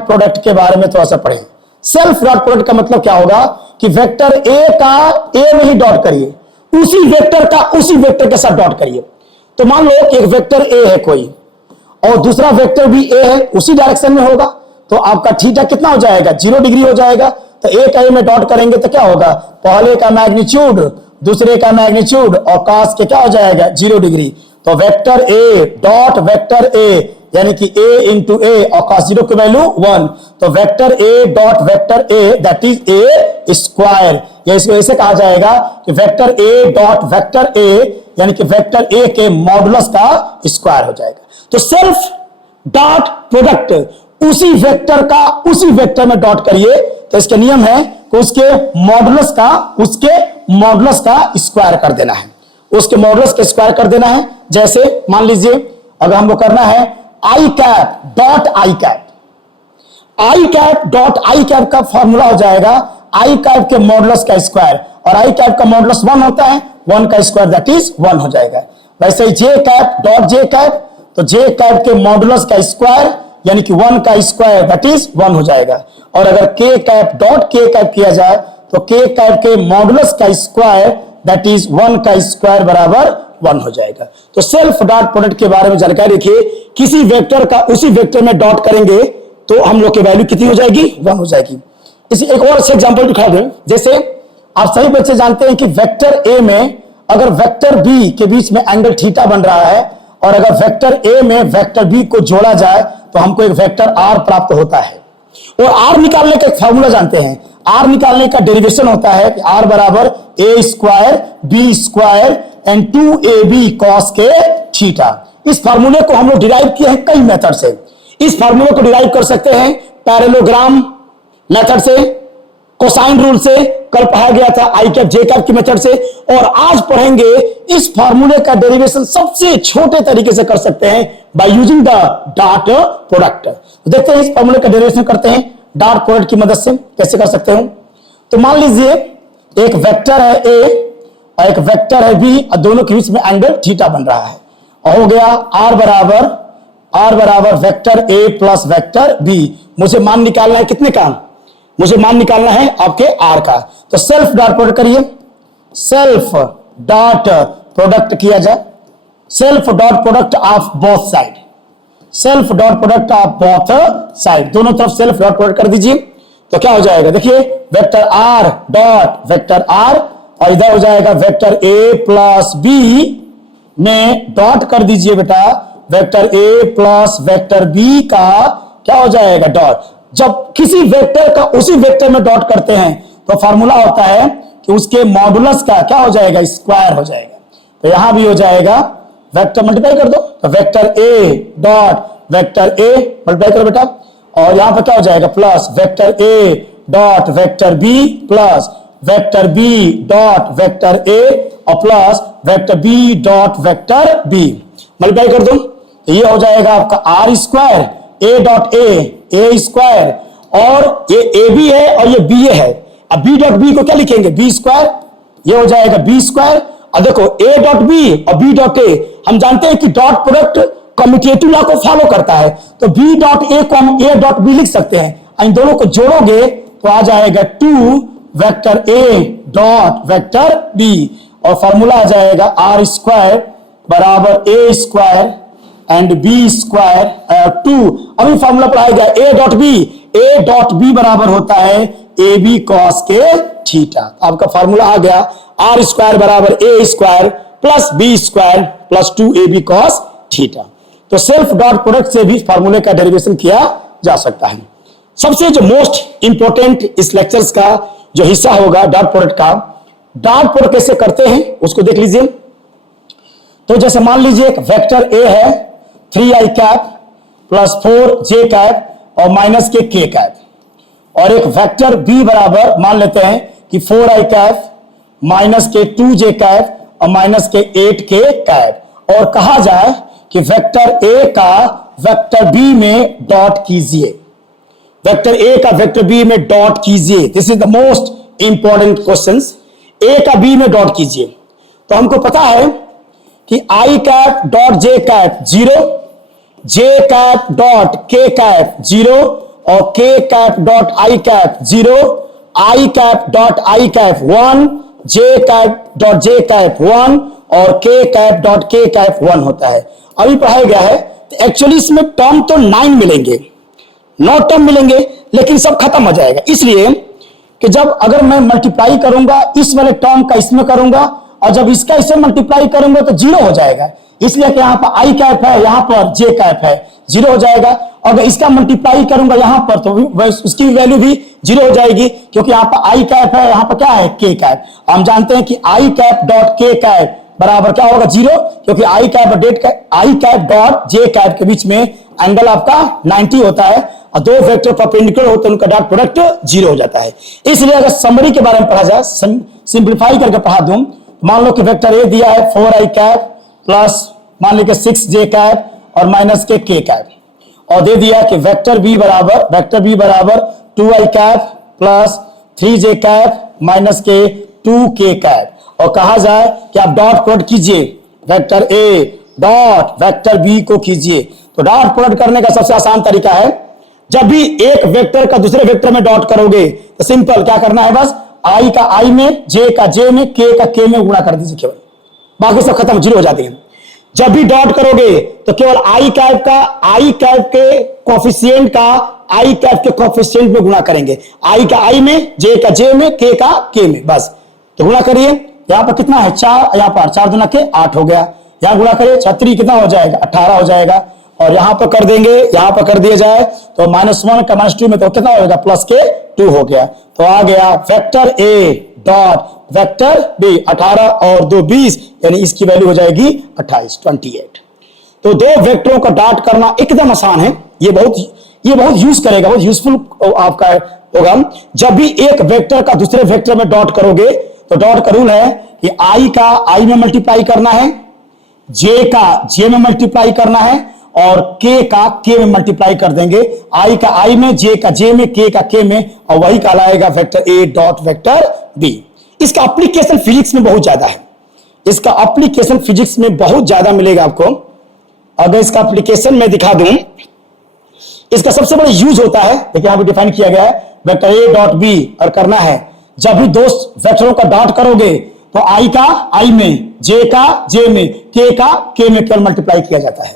प्रोडक्ट के बारे में थोड़ा सा पढ़ें। सेल्फ डॉट प्रोडक्ट का मतलब क्या होगा कि वेक्टर ए का ए में ही डॉट करिए, उसी वेक्टर का उसी वेक्टर के साथ डॉट करिए। तो मान लो एक वेक्टर ए है कोई और दूसरा वेक्टर भी ए है, उसी डायरेक्शन में होगा, तो आपका थीटा कितना हो जाएगा, 0 डिग्री हो जाएगा। तो ए का ए में डॉट करेंगे तो क्या होगा, पहले का मैग्नीट्यूड दूसरे का मैग्नीट्यूड और कॉस के क्या हो जाएगा 0 डिग्री। तो वेक्टर ए डॉट वेक्टर ए यानी कि a इंटू ए और cos 0 की वैल्यू 1, तो vector A dot vector A that is a square, या इसको ऐसे कहा जाएगा कि वेक्टर ए डॉट वेक्टर ए यानी कि वेक्टर ए के मॉडुलस का स्क्वायर हो जाएगा। तो सेल्फ डॉट प्रोडक्ट उसी वेक्टर का उसी वेक्टर में डॉट करिए, तो इसके नियम है कि उसके मॉडुलस का स्क्वायर कर देना है, उसके मॉडुलस का स्क्वायर कर देना है। जैसे मान लीजिए अगर हमको करना है I cap dot I cap का फॉर्मूला हो जाएगा आई कैप के मॉडुलस का स्क्वायर, और आई कैप का मॉडुलस 1 होता है, 1 का स्क्वायर दैट इज 1 हो जाएगा। वैसे ही जे कैप डॉट जे कैप, तो जे कैप के मॉडुलस का स्क्वायर यानी कि 1 का स्क्वायर दैट इज 1 हो जाएगा। और अगर के कैप डॉट के कैप किया जाए तो के कैप के मॉडुलस का स्क्वायर दैट इज 1 का स्क्वायर बराबर 1 हो जाएगा। तो सेल्फ डॉट प्रोडक्ट के बारे में जानकारी रखिए, किसी वेक्टर का उसी वेक्टर में डॉट करेंगे तो हम लोग की वैल्यू कितनी हो जाएगी, 1 हो जाएगी। इसी एक और एग्जांपल दिखा दें, जैसे आप सभी बच्चे जानते हैं कि वेक्टर ए में अगर वेक्टर बी के बीच में एंगल थीटा बन रहा है और अगर वेक्टर ए में वेक्टर बी को जोड़ा जाए तो हमको एक वेक्टर आर प्राप्त होता है। और आर निकालने का एक फॉर्मूला जानते हैं, आर निकालने का डेरिवेशन होता है कि आर बराबर A square B square and 2ab cos के थीटा। इस फार्मूले को हम लोग डिराइव किए हैं कई मेथड से। इस फार्मूले को डिराइव कर सकते हैं पैरेललोग्राम मेथड से, कोसाइन रूल से, कल पढ़ाया गया था आई कैप जे कैप की मेथड से, और आज पढ़ेंगे इस फार्मूले का डेरिवेशन सबसे छोटे तरीके से कर सकते हैं by using the dot product. तो देखते हैं इस फार्मूले का डेरिवेशन करते हैं डॉट प्रोडक्ट की मदद से कैसे कर सकते हैं। तो मान लीजिए एक वेक्टर है ए और एक वेक्टर है बी और दोनों के बीच में एंगल थीटा बन रहा है, और हो गया आर बराबर vector A plus vector B. मुझे मान निकालना है कितने का, मुझे मान निकालना है आपके आर का। तो सेल्फ डॉट प्रोडक्ट करिए, सेल्फ डॉट प्रोडक्ट किया जाए, self dot product of both side, self dot product of both side, दोनों तरफ सेल्फ डॉट प्रोडक्ट कर दीजिए। तो क्या हो जाएगा, देखिए vector R dot vector R और इधर हो जाएगा वेक्टर ए प्लस बी में डॉट कर दीजिए बेटा, vector A plus vector B का क्या हो जाएगा डॉट। जब किसी वेक्टर का उसी वेक्टर में डॉट करते हैं तो फॉर्मूला होता है कि उसके मॉडुलस का क्या हो जाएगा, स्क्वायर हो जाएगा। तो यहां भी हो जाएगा वेक्टर मल्टीप्लाई कर दो, तो vector A dot vector A multiply करो बेटा, और यहां पर क्या हो जाएगा plus vector A dot vector B plus vector B dot vector A और plus vector B dot vector B multiply कर दो, तो ये हो जाएगा आपका R square A dot A square, और ये ए बी है और ये बी ए है। अब बी डॉट बी को क्या लिखेंगे, बी स्क्वायर, ये हो जाएगा बी स्क्वायर। और देखो ए डॉट बी और बी डॉट ए, हम जानते हैं कि डॉट प्रोडक्ट कम्यूटेटिव लॉ को फॉलो करता है, तो बी डॉट ए को हम ए डॉट बी लिख सकते हैं। इन दोनों को जोड़ोगे तो आ जाएगा 2 vector A dot vector B, और फॉर्मूला आ जाएगा आर स्क्वायर बराबर A square and B square 2। अभी फॉर्मूला पढ़ाया गया ए डॉट बी बराबर होता है ए बी कॉस के थीटा। आपका फॉर्मूला आ गया आर स्क्वायर बराबर A square plus B square plus 2ab cos theta. तो सेल्फ डॉट प्रोडक्ट से भी फॉर्मूले का डेरिवेशन किया जा सकता है। सबसे जो मोस्ट इंपॉर्टेंट इस लेक्चर्स का जो हिस्सा होगा डॉट प्रोडक्ट का, डॉट प्रोडक्ट कैसे करते हैं उसको देख लीजिए। तो जैसे मान लीजिए एक वेक्टर ए है 3i cap plus 4j cap और माइनस के k कैप, और एक वेक्टर बी बराबर मान लेते हैं कि 4i कैप माइनस के 2j कैप और माइनस के 8k कैप, और कहा जाए कि वेक्टर ए का वेक्टर बी में डॉट कीजिए, वेक्टर ए का वेक्टर बी में डॉट कीजिए। This is the most important question. A का बी में डॉट कीजिए, तो हमको पता है कि आई कैप डॉट जे कैप 0, जे कैप डॉट के कैप 0 और के cap dot I cap 0, I cap dot I cap 1, J cap dot J cap 1 और के कैप डॉट के कैप 1 होता है। अभी पढ़ाया गया है, तो एक्चुअली इसमें टर्म तो 9 मिलेंगे, 9 टर्म मिलेंगे, लेकिन सब खत्म हो जाएगा, इसलिए कि जब अगर मैं मल्टीप्लाई करूंगा इस वाले टर्म का इसमें करूंगा और जब इसका इससे मल्टीप्लाई करूंगा तो 0 हो जाएगा, इसलिए कि यहां पर आई कैप है, यहां पर जे कैप है, 0 हो जाएगा। अगर इसका मल्टीप्लाई करूंगा यहां पर तो उसकी वैल्यू भी 0 हो जाएगी, क्योंकि यहां पर आई कैप है, यहां पर क्या है के कैप। हम जानते हैं कि आई कैप डॉट के कैप बराबर क्या होगा 0, क्योंकि आई कैप डॉट जे कैप के बीच में एंगल आपका 90 होता है और दो वेक्टर परपेंडिकुलर होते हैं, उनका डॉट प्रोडक्ट 0 हो जाता है। इसलिए अगर समरी के बारे में पढ़ा जाए, सिंप्लीफाई करके पढ़ा दूं, मान लो कि वेक्टर ए दिया है 4i कैप प्लस मान लीजिए 6j कैप और माइनस के k कैप, और दे दिया कि वेक्टर बी बराबर 2i cap plus 3j cap minus के 2k कैप, और कहा जाए कि आप डॉट प्रोडक्ट कीजिए vector A dot vector B को कीजिए। तो डॉट प्रोडक्ट करने का सबसे आसान तरीका है, जब भी एक वेक्टर का दूसरे वेक्टर में डॉट करोगे तो सिंपल क्या करना है, बस आई का आई में, जे का जे में, के का के में गुणा कर दीजिए केवल, बाकी सब खत्म 0 हो जाते हैं। जब भी डॉट करोगे तो केवल आई कैप के कोफिशिएंट का आई कैप के कोफिशिएंट में गुणा करेंगे, आई का आई में, जे का जे में, के का के में, बस। तो गुणा करिए, यहां पर कितना है 4, यहां पर 4 दूना के 8 हो गया, यहां गुणा करिए 36 कितना हो जाएगा 18 हो जाएगा, और यहां पर कर देंगे, यहां पर कर दिया जाए तो -1 का -2 में तो कितना होगा प्लस के 2 हो गया। तो आ गया vector A dot vector B 18 और 2 20, यानी इसकी वैल्यू हो जाएगी 28। तो दो वेक्टरों का डॉट करना एकदम आसान है, ये बहुत यूज करेगा, बहुत यूजफुल आपका होगा। जब भी एक वेक्टर का दूसरे वेक्टर में डॉट करोगे तो डॉट का रूल है कि आई का आई में मल्टीप्लाई करना है, जे का जे में मल्टीप्लाई करना है और के का के में मल्टीप्लाई कर देंगे, आई का आई में, जे का जे में, के का के में, और वही कहलाएगा vector A dot vector B. इसका एप्लीकेशन फिजिक्स में बहुत ज्यादा है, इसका एप्लीकेशन फिजिक्स में बहुत ज्यादा मिलेगा आपको। अगर इसका एप्लीकेशन में दिखा दूं, इसका सबसे बड़ा यूज होता है, देखिए यहां पे डिफाइन किया गया है वेक्टर ए डॉट बी, और करना है जब भी दो वेक्टरों का डॉट करोगे तो आई का आई में, जे का जे में, के का के में केवल मल्टीप्लाई किया जाता है।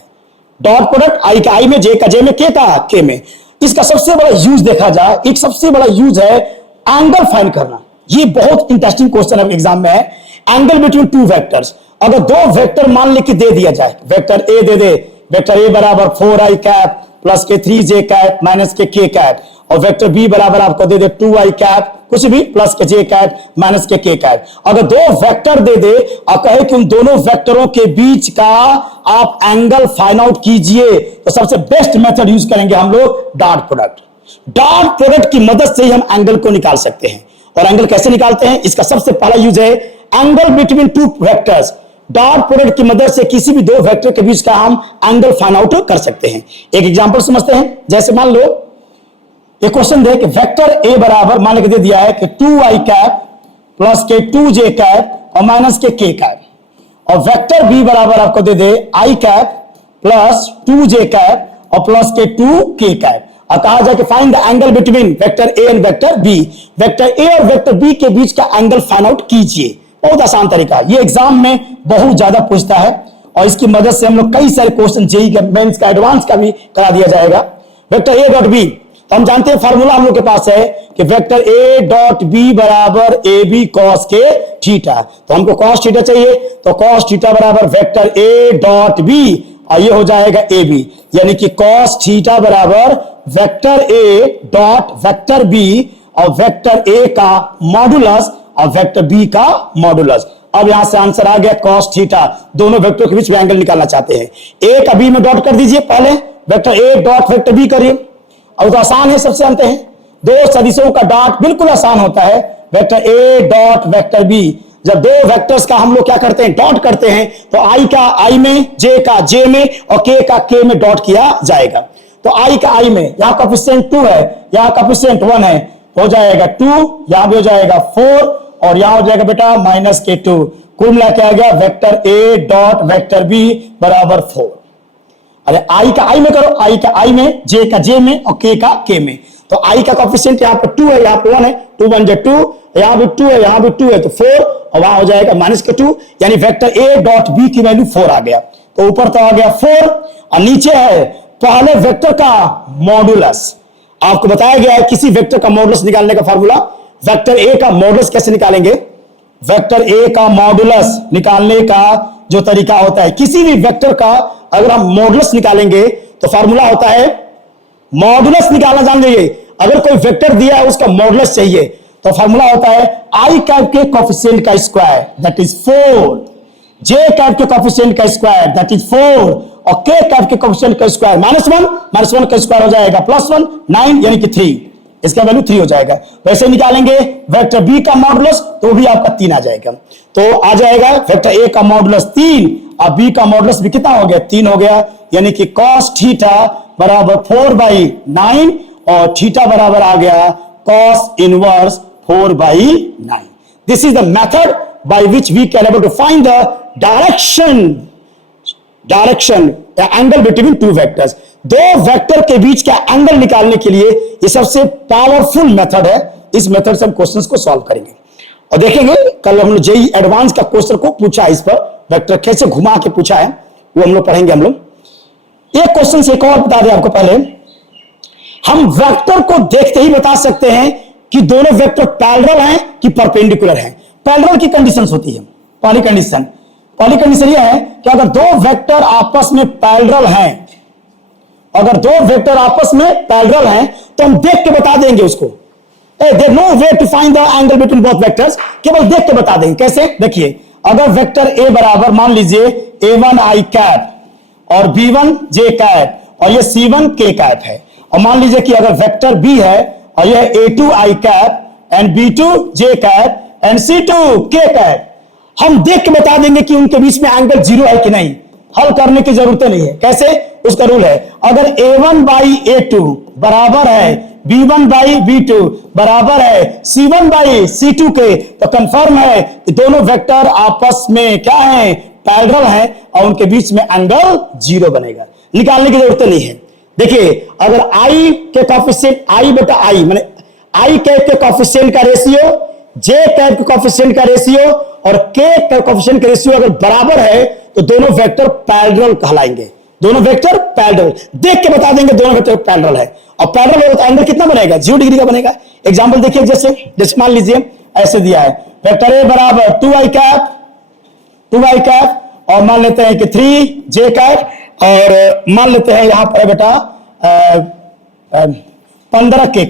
डॉट प्रोडक्ट आई का आई में, जे का जे में, के का के में। इसका सबसे बड़ा यूज देखा जाए, एक सबसे बड़ा यूज है एंगल फाइंड करना। ये बहुत इंटरेस्टिंग क्वेश्चन है एग्जाम में है, एंगल बिटवीन टू वेक्टर्स। अगर दो वेक्टर मान लेके दे दिया जाए, vector A they they, vector A बराबर 4i कैप प्लस के 3j कैप माइनस के k कैप, और वेक्टर बी बराबर आपको दे दे 2i कैप कुछ भी प्लस के j कैप माइनस के k कैप। अगर दो वेक्टर दे दे और कहे कि उन दोनों वेक्टरों के बीच का आप एंगल फाइंड आउट कीजिए, तो सबसे बेस्ट मेथड यूज करेंगे हम लोग डॉट प्रोडक्ट। डॉट प्रोडक्ट की मदद से ही हम एंगल को निकाल सकते हैं। और एंगल कैसे निकालते हैं, इसका सबसे पहला यूज है angle between two vectors. Dot product की मदद से किसी भी दो वेक्टर के बीच का हम एंगल फाइंड आउट कर सकते हैं। एक एग्जांपल समझते हैं, जैसे मान लो एक क्वेश्चन दे कि वेक्टर ए बराबर मान के दे दिया है कि 2i कैप प्लस के 2j कैप और माइनस के k कैप, और वेक्टर बी बराबर आपको दे दे i cap plus 2j cap और प्लस के 2k कैप, और कहा जाए कि find the angle between vector A and vector B. Vector A और वेक्टर बी के बीच का एंगल फाइंड आउट कीजिए। बहुत आसान तरीका, ये एग्जाम में बहुत ज्यादा पूछता है, और इसकी मदद से हम लोग कई सारे क्वेश्चन जेईई का, मेंस का, एडवांस का भी करा दिया जाएगा। वेक्टर ए डॉट बी, तो हम जानते हैं फॉर्मूला हम लोग के पास है कि वेक्टर ए डॉट बी बराबर ए बी कॉस के थीटा। तो हमको कॉस थीटा चाहिए, तो कॉस थीटा बराबर वेक्टर ए डॉट बी, और ये हो जाएगा ए बी, यानी कि कॉस थीटा बराबर vector A dot vector B और वेक्टर ए का मॉडुलस और वेक्टर बी का मॉडुलस। अब यहां से आंसर आ गया cos थीटा। दोनों वेक्टर के बीच में एंगल निकालना चाहते हैं। ए का बी में डॉट कर दीजिए, पहले vector A dot vector B करिए। अब तो आसान है, सबसे जानते हैं, दो सदिशों का डॉट बिल्कुल आसान होता है। Vector A dot vector B, जब दो वेक्टर्स का हम लोग क्या करते हैं, डॉट करते हैं, तो आई का आई में, जे का जे में और के का के में डॉट किया जाएगा। तो आई का आई में यहां कोएफिशिएंट 2 है, यहां कोएफिशिएंट 1 है, हो जाएगा 2, यहां भी हो जाएगा 4 और यहां हो जाएगा बेटा माइनस के 2। कुल मिला के आ गया vector A dot vector B बराबर 4। अरे आई का आई में करो, आई का आई में, जे का जे में और के का के में। तो आई का कोएफिशिएंट यहां पर 2 है, यहां पर 1 है, 2 1 जा 2, यहां भी 2 है, यहां भी 2 है, तो 4 और वहां हो जाएगा माइनस के 2, यानी वेक्टर ए डॉट बी की वैल्यू 4 आ गया। तो ऊपर तो आ गया 4 और नीचे है पहले वेक्टर का मॉडुलस। आपको बताया गया है किसी वेक्टर का मॉडुलस निकालने का फार्मूला। वेक्टर ए का मॉडुलस कैसे निकालेंगे? वेक्टर ए का मॉडुलस निकालने का जो तरीका होता है, किसी भी वेक्टर का अगर हम मॉडुलस निकालेंगे तो फार्मूला होता है, मॉडुलस निकालना जान लीजिए। अगर कोई वेक्टर दिया है उसका मॉडुलस चाहिए तो फार्मूला होता है आई कैप के कोएफिशिएंट का square that is 4, J cap के कोएफिशिएंट का स्क्वायर दैट इज 4 और के कैप के कोएफिशिएंट का स्क्वायर -1 का स्क्वायर हो जाएगा +1 9 यानी कि 3, इसका वैल्यू 3 हो जाएगा। वैसे निकालेंगे वेक्टर बी का मॉडुलस तो भी आपका 3 आ जाएगा। तो आ जाएगा वेक्टर ए का मॉडुलस 3 और बी का मॉडुलस भी कितना हो गया? 3 हो गया, यानी कि cos थीटा बराबर 4/9 और थीटा बराबर आ गया cos inverse 4/9। This is the method by which we can able to find the direction angle between two vectors. दो वेक्टर के बीच का एंगल निकालने के लिए ये सबसे पावरफुल मेथड है। इस मेथड से हम क्वेश्चंस को सॉल्व करेंगे और देखेंगे कल हम लोग जेई एडवांस का क्वेश्चन को पूछा है, इस पर वेक्टर कैसे घुमा के पूछा है वो हम लोग पढ़ेंगे। हम लोग एक क्वेश्चन से एक और बता दें आपको, पहले हम वेक्टर को देखते ही बता सकते हैं कि दोनों वेक्टर पैरेलल हैं कि परपेंडिकुलर हैं। पैरेलल की कंडीशंस होती है। पहली कंडीशन यह है कि अगर दो वेक्टर आपस में पैरेलल हैं, अगर दो वेक्टर आपस में पैरेलल हैं तो हम देख के बता देंगे उसको। There no way to find the angle between both vectors, केवल देख के बता देंगे। कैसे? देखिए, अगर वेक्टर ए बराबर मान लीजिए a1 i कैप और b1 j कैप और ये c1 k कैप है, और मान लीजिए कि अगर वेक्टर b है और यह a2 i cap and b2 j cap and c2 k cap, हम देख के बता देंगे कि उनके बीच में एंगल 0 है कि नहीं। हल करने की जरूरत नहीं है। कैसे? उसका रूल है, अगर a1/a2 बराबर है b1/b2 बराबर है c1/c2 के, तो कंफर्म है कि दोनों वेक्टर आपस में क्या है? पैरेलल हैं और उनके बीच में एंगल 0 बनेगा। निकालने की जरूरत नहीं है। देखिए, अगर i के कोएफिशिएंट i/i माने i कैप के कोएफिशिएंट का रेशियो, j कैप के कोएफिशिएंट का रेशियो और k के कोएफिशिएंट का रेशियो अगर बराबर है तो दोनों वेक्टर पैरेलल कहलाएंगे। दोनों वेक्टर पैरेलल, देख के बता देंगे दोनों वेक्टर पैरेलल है। और पैरेलल होगा तो एंगल कितना बनेगा? 0 डिग्री का बनेगा। एग्जांपल देखिए, जैसे मान लीजिए ऐसे दिया है, वेक्टर ए बराबर 2i कैप और मान लेते हैं कि 3j कैप और मान लेते हैं यहां पर बेटा 15k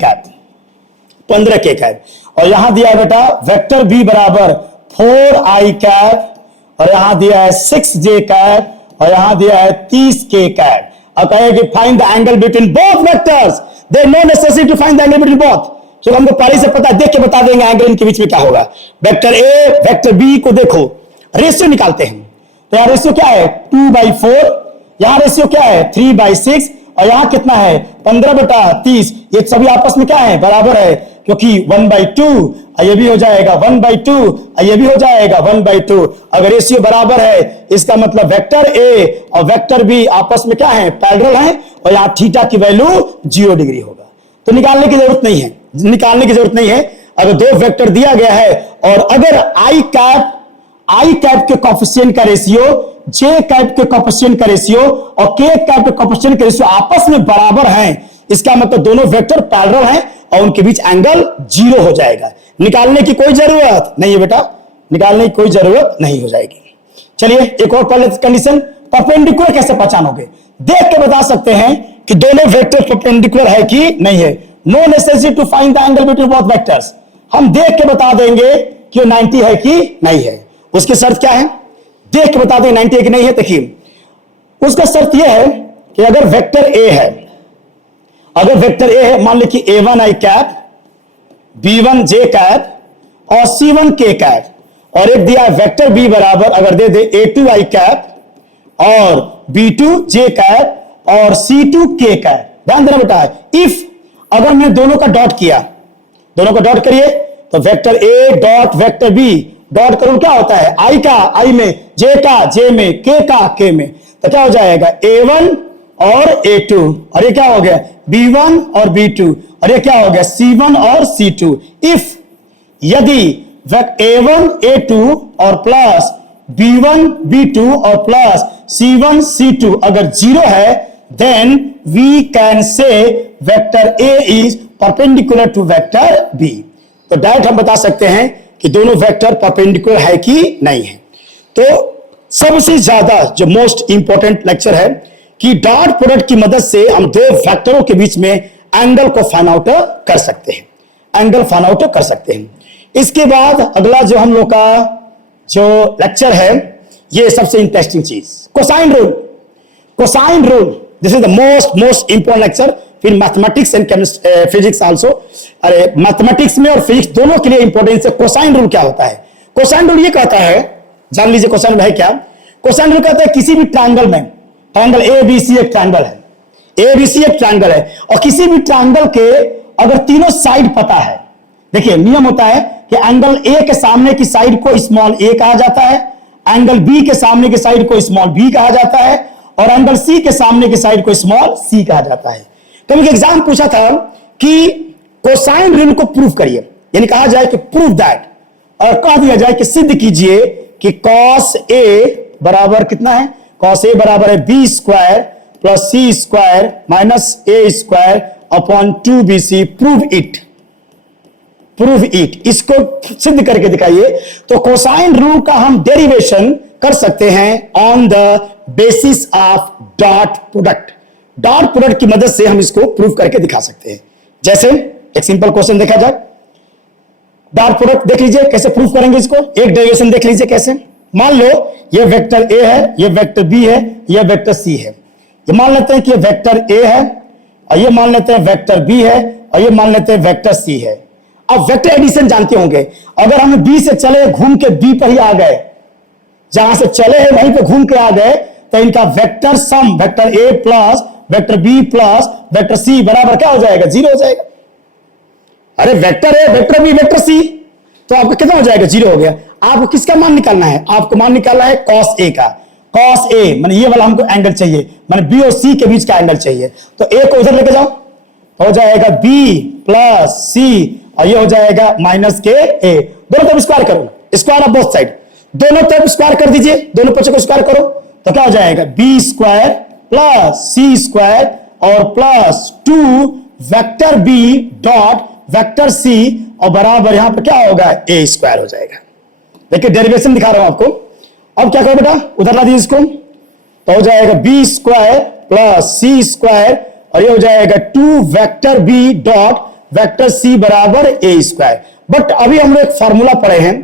कैप और यहां दिया है बेटा वेक्टर बी बराबर 4i कैप और यहां दिया है 6j कैप और यहां दिया है 30k कैप। अब कहें कि find the angle between both vectors, there no necessity to find the angle between both. तो हमको पहले से पता है, देख के बता देंगे एंगल इनके बीच में क्या होगा। वेक्टर ए वेक्टर बी को देखो, रेशियो निकालते हैं। तो यहां रेशियो क्या है? 2/4, यहां रेशियो क्या है? 3/6 और यहां कितना है? 15/30। ये सभी आपस में क्या है? बराबर है, क्योंकि 1/2 ये भी हो जाएगा 1/2 ये भी हो जाएगा 1/2। अगर रेशियो बराबर है इसका मतलब वेक्टर ए और वेक्टर बी आपस में क्या है? पैरेलल हैं और यहां थीटा की वैल्यू 0 डिग्री होगा। तो निकालने की जरूरत नहीं है। अगर दो वेक्टर दिया गया है और अगर आई कैप के कोएफिशिएंट का रेशियो, जे कैप के कोएफिशिएंट का रेशियो और के कैप के कोएफिशिएंट का रेशियो आपस में बराबर हैं, इसका मतलब दोनों वेक्टर पैरेलल हैं और उनके बीच एंगल 0 हो जाएगा। निकालने की कोई जरूरत नहीं है बेटा, निकालने की कोई जरूरत नहीं हो जाएगी। चलिए एक और पहले कंडीशन, परपेंडिकुलर कैसे पहचानोगे? देख के बता सकते हैं कि दोनों वेक्टर परपेंडिकुलर है कि नहीं है। No necessity to find the angle between both vectors, हम देख के बता देंगे कि 90 है कि नहीं है। उसकी शर्त क्या है, देख के बता दें 90 है कि नहीं है। देखिए उसका शर्त यह है कि अगर वेक्टर ए है, अगर वेक्टर ए है, मान लीजिए कि A1 I cap, B1 J cap और C1 K कैप, और एक दिया वेक्टर बी बराबर अगर दे दे A2 I कैप और B2 J कैप और C2 K कैप। ध्यान देना बेटा, इफ अगर मैं दोनों का डॉट किया, दोनों का डॉट करिए तो vector A dot vector B dot करूं क्या होता है, आई का आई में, जे का जे में, के का के में, तो क्या हो जाएगा A1 और A2, और ये क्या हो गया B1 और B2, और ये क्या हो गया C1 और C2। इफ यदि A1 A2 और प्लस B1 B2 और प्लस C1 C2 अगर 0 है, then we can say vector A is perpendicular to vector B। तो डायरेक्ट हम बता सकते हैं कि दोनों वेक्टर परपेंडिकुलर है कि नहीं है। तो सबसे ज्यादा जो मोस्ट इंपॉर्टेंट लेक्चर है कि डॉट प्रोडक्ट की मदद से हम दो वेक्टरों के बीच में एंगल को फाइंड आउट कर सकते हैं, एंगल फाइंड आउट कर सकते हैं। इसके बाद अगला जो हम लोग का जो लेक्चर है, ये सबसे इंटरेस्टिंग चीज cosine rule. Cosine rule this is the most important lecture. फिर मैथमेटिक्स एंड फिजिक्स आल्सो, अरे मैथमेटिक्स में और फिजिक्स दोनों के लिए इंपॉर्टेंस है। कोसाइन रूल क्या होता है? कोसाइन रूल ये कहता है, जान लीजिए कोसाइन रूल है क्या। कोसाइन रूल कहता है किसी भी ट्रायंगल में, ट्रायंगल ए बी सी एक ट्रायंगल है, ए बी सी एक ट्रायंगल है, और किसी भी ट्रायंगल के अगर तीनों साइड पता है, देखिए नियम होता है कि एंगल ए के सामने की साइड को स्मॉल ए कहा जाता है, एंगल बी के सामने की साइड को स्मॉल बी कहा जाता है, और एंगल सी के सामने की साइड को स्मॉल सी कहा जाता है। तो एक एग्जाम पूछा था कि कोसाइन रूल को प्रूव करिए, यानी कहा जाए कि प्रूव दैट, और कह दिया जाए कि सिद्ध कीजिए कि cos ए बराबर कितना है, cos ए बराबर है B square plus C square minus A square upon 2bc। Prove it, prove it, इसको सिद्ध करके दिखाइए। तो कोसाइन रूल का हम डेरिवेशन कर सकते हैं on the basis of dot product. Dot product की मदद से हम इसको प्रूव करके दिखा सकते हैं। जैसे एक सिंपल क्वेश्चन देखा जाए, डॉट प्रोडक्ट देख लीजिए कैसे प्रूव करेंगे इसको। एक डेरिवेशन देख लीजिए कैसे। मान लो ये वेक्टर ए है, ये वेक्टर बी है, ये वेक्टर सी है। ये मान लेते हैं कि ये वेक्टर ए है, और ये मान लेते हैं वेक्टर बी है, और ये मान लेते हैं वेक्टर सी है। अब वेक्टर एडिशन जानते होंगे, अगर हम बी से चले घूम के बी पर ही आ गए, जहां से चले हैं वहीं पे घूम के आ गए, तो इनका vector sum vector A plus vector B plus vector C बराबर क्या हो जाएगा, 0 हो जाएगा। अरे vector A vector B vector C, तो आपका कितना हो जाएगा, 0 हो गया। आपको किसका मान निकालना है, आपको मान निकालना है cos ए का। cos ए माने ये वाला हमको एंगल चाहिए, माने बी और सी के बीच का एंगल चाहिए। तो ए को उधर लेके जाओ, तो हो जाएगा बी प्लस सी, और ये हो जाएगा माइनस के ए। दोनों तरफ स्क्वायर करो, स्क्वायर ऑफ बोथ साइड, दोनों तरफ स्क्वायर कर दीजिए, दोनों पक्षों को स्क्वायर करो, तो क्या हो जाएगा B square plus C square और plus 2 vector B dot vector C, और बराबर यहां पर क्या होगा, ए स्क्वायर हो जाएगा। देखिए डेरिवेशन दिखा रहा हूं आपको। अब क्या करो बेटा, उधर ला दीजिए इसको, तो हो जाएगा B square plus C square, और ये हो जाएगा 2 vector B dot vector C बराबर ए स्क्वायर। बट अभी हम लोग एक फॉर्मूला पढ़े हैं,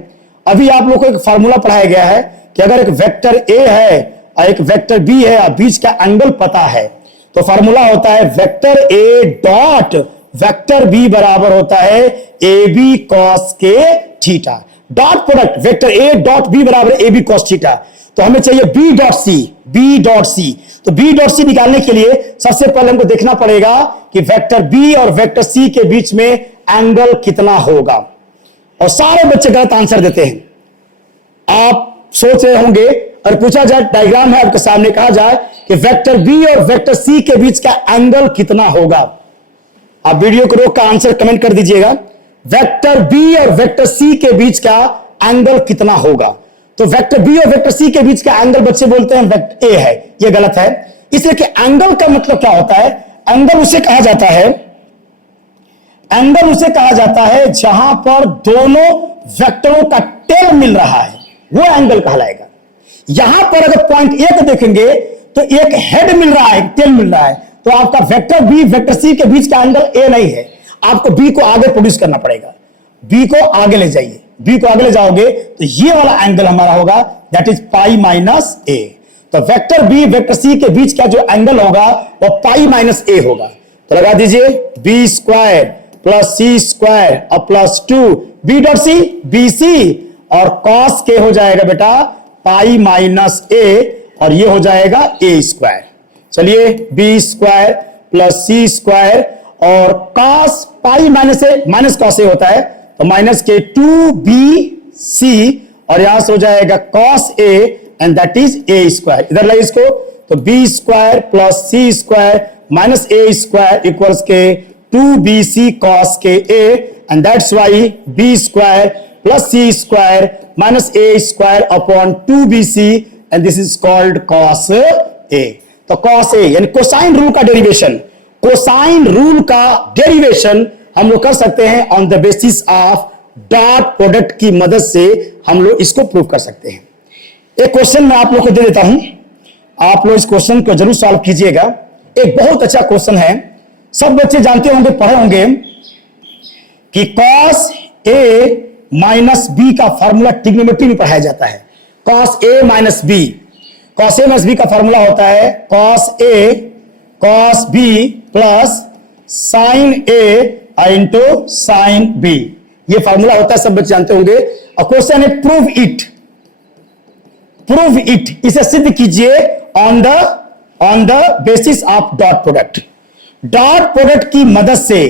अभी आप लोग को एक फॉर्मूला पढ़ाया गया है कि अगर एक वेक्टर ए है और एक वेक्टर बी है और बीच का एंगल पता है, तो फॉर्मूला होता है vector A dot vector B बराबर होता है ए बी कॉस के theta. Dot product vector A dot B बराबर ए बी कॉस थीटा। तो हमें चाहिए B dot C, B dot C. तो बी डॉट सी निकालने के लिए सबसे पहले हमको देखना पड़ेगा कि वेक्टर बी और वेक्टर सी के बीच में एंगल कितना होगा, और सारे बच्चे गलत आंसर देते हैं। आप सोच रहे होंगे, और पूछा जाए डायग्राम है आपके सामने, कहा जाए कि वेक्टर बी और वेक्टर सी के बीच का एंगल कितना होगा, आप वीडियो को रोक का आंसर कमेंट कर दीजिएगा। वेक्टर बी और वेक्टर सी के बीच का एंगल कितना होगा। तो वेक्टर बी और वेक्टर सी के बीच का एंगल बच्चे बोलते हैं वेक्टर ए है, यह गलत है। इसलिए कि एंगल का मतलब क्या होता है, एंगल उसे कहा जाता है, एंगल उसे कहा जाता है जहां पर दोनों वेक्टरों का टेल मिल रहा है, वो एंगल कहलाएगा। यहां पर अगर पॉइंट ए को देखेंगे तो एक हेड मिल रहा है, टेल मिल रहा है, तो आपका वेक्टर बी वेक्टर सी के बीच का एंगल ए नहीं है, आपको बी को आगे प्रोड्यूस करना पड़ेगा। बी को आगे ले जाइए, बी को आगे ले जाओगे तो ये वाला एंगल हमारा होगा, दैट इज पाई माइनस ए। तो वेक्टर बी वेक्टर सी के बीच का जो एंगल होगा वो पाई माइनस ए होगा। तो लगा दीजिए B square plus C square और plus 2 B dot C B C, और कॉस के हो जाएगा बेटा पाई माइनस ए, और ये हो जाएगा ए स्क्वायर। चलिए B square plus C square और cos pi minus A minus cos A होता है, तो माइनस के 2bc, और यहां से हो जाएगा cos A and that is a square. इधर लाइए इसको, तो B square plus C square minus A square equals के 2bc कॉस के A, and that's why B square plus C square minus A square upon 2bc, and this is called cos A. तो cos A यानी cosine rule का derivation, cosine rule का derivation हम लोग कर सकते हैं on the basis of dot product की मदद से हम लोग इसको प्रूव कर सकते हैं। एक क्वेश्चन मैं आप लोग को दे देता हूं, आप लोग इस क्वेश्चन को जरूर सॉल्व कीजिएगा। एक बहुत अच्छा क्वेश्चन है, सब बच्चे जानते होंगे, पढ़े होंगे कि कॉस ए माइनस बी का फॉर्मूला ट्रिग्नोमेट्री में पढ़ाया जाता है। Cos A minus B, cos A minus B का फॉर्मूला होता है cos A cos B plus sign A into sine B, ये फॉर्मूला होता है, सब बच्चे जानते होंगे। और क्वेश्चन है प्रूव इट, प्रूव इट, इसे सिद्ध कीजिए on the basis of dot product. Dot product की मदद से,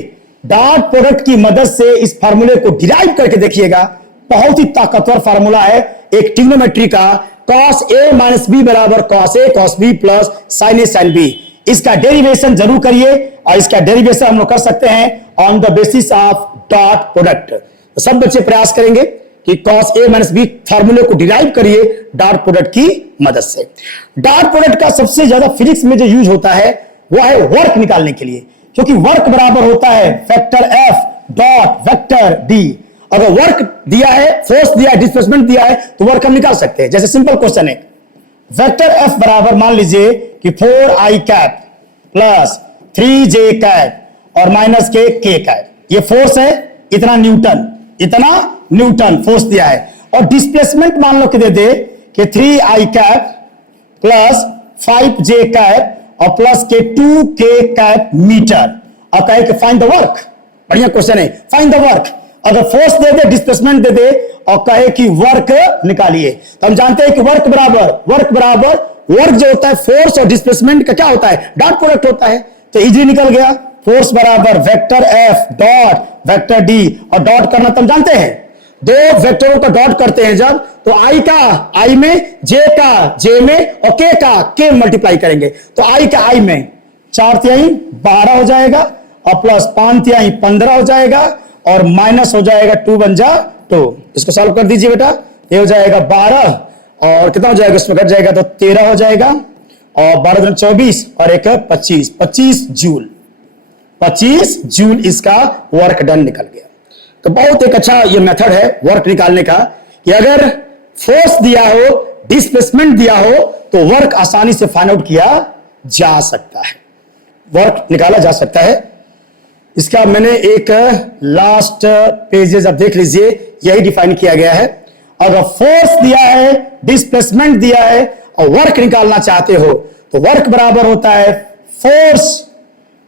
डॉट प्रोडक्ट की मदद से इस फार्मूले को डिराइव करके देखिएगा। बहुत ही ताकतवर फार्मूला है एक ट्रिग्नोमेट्री का, कॉस ए माइनस बी बराबर cos A cos B plus sign A sine B. इसका डेरिवेशन जरूर करिए, और इसका डेरिवेशन हम लोग कर सकते हैं on the basis of dot product. तो सब बच्चे प्रयास करेंगे कि cos a माइनस बी फार्मूले को डिराइव करिए डॉट प्रोडक्ट की मदद से। डॉट प्रोडक्ट का सबसे ज्यादा फिजिक्स में जो यूज होता है वो है वर्क निकालने के लिए, क्योंकि वर्क बराबर होता है vector f dot vector d। अगर वर्क दिया है, फोर्स दिया है, डिस्प्लेसमेंट दिया है, तो वर्क हम निकाल सकते हैं। जैसे सिंपल क्वेश्चन है, वेक्टर f बराबर मान लीजिए कि 4i cap plus 3j cap और माइनस के k कैप, ये फोर्स है, इतना न्यूटन फोर्स दिया है। और डिस्प्लेसमेंट मान लो कि दे दे कि 3i cap plus 5j cap और प्लस के 2k कैप मीटर, और कहे कि फाइंड द वर्क। बढ़िया क्वेश्चन है, फाइंड द वर्क। अगर फोर्स दे दे, डिस्प्लेसमेंट दे दे और कहे कि वर्क निकालिए, तो हम जानते हैं कि वर्क बराबर वर्क जो होता है फोर्स और डिस्प्लेसमेंट का क्या होता है, डॉट प्रोडक्ट होता है। तो इजी निकल गया, फोर्स बराबर vector F dot vector D, और डॉट करना तो हम जानते हैं, दो वेक्टरों का डॉट करते हैं जब, तो आई का आई में, जे का जे में, और के का के मल्टीप्लाई करेंगे। तो आई का आई में 4 तिहाई 12 हो जाएगा, और प्लस 5 तिहाई 15 हो जाएगा, और माइनस हो जाएगा 2 बन जा 2। इसको सॉल्व कर दीजिए बेटा, ये हो जाएगा 12 और कितना हो जाएगा, इसमें घट जाएगा तो 13 हो जाएगा, और 12 24 और एक 25 जूल, 25 जूल इसका वर्क डन निकल गया। तो बहुत एक अच्छा ये मेथड है वर्क निकालने का, कि अगर फोर्स दिया हो, डिस्प्लेसमेंट दिया हो, तो वर्क आसानी से फाइंड आउट किया जा सकता है, वर्क निकाला जा सकता है। इसका मैंने एक लास्ट पेजेस आप देख लीजिए, यही डिफाइन किया गया है। अगर फोर्स दिया है, डिस्प्लेसमेंट दिया है और वर्क निकालना चाहते हो, तो वर्क बराबर होता है फोर्स,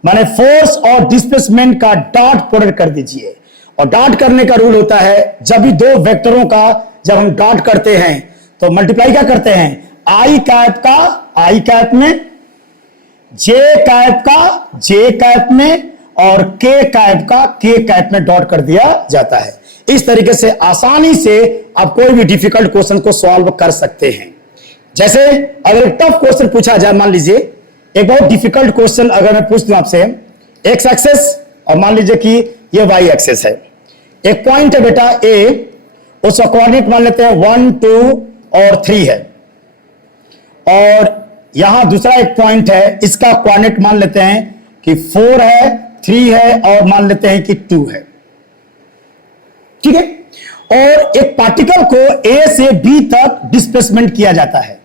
माने फोर्स और डिस्प्लेसमेंट का डॉट प्रोडक्ट कर दीजिए। और डॉट करने का रूल होता है, जब भी दो वेक्टरों का जब हम डॉट करते हैं तो मल्टीप्लाई क्या करते हैं, आई कैप का आई कैप में, जे कैप का जे कैप में, और के कैप का के कैप में डॉट कर दिया जाता है। इस तरीके से आसानी से आप कोई भी डिफिकल्ट क्वेश्चन को सॉल्व कर सकते हैं। जैसे अगर एक टफ क्वेश्चन पूछा जाए, मान लीजिए एक बहुत डिफिकल्ट क्वेश्चन अगर मैं पूछ दूं आपसे, एक्स एक्सेस और मान लीजिए कि ये वाई एक्सेस है, एक पॉइंट है बेटा ए, उसका कोऑर्डिनेट मान लेते हैं 1 2 और 3 है, और यहां दूसरा एक पॉइंट है, इसका कोऑर्डिनेट मान लेते हैं कि 4 है, 3 है, और मान लेते हैं कि 2 है, ठीक है। और एक पार्टिकल को ए से बी तक डिस्प्लेसमेंट किया जाता है,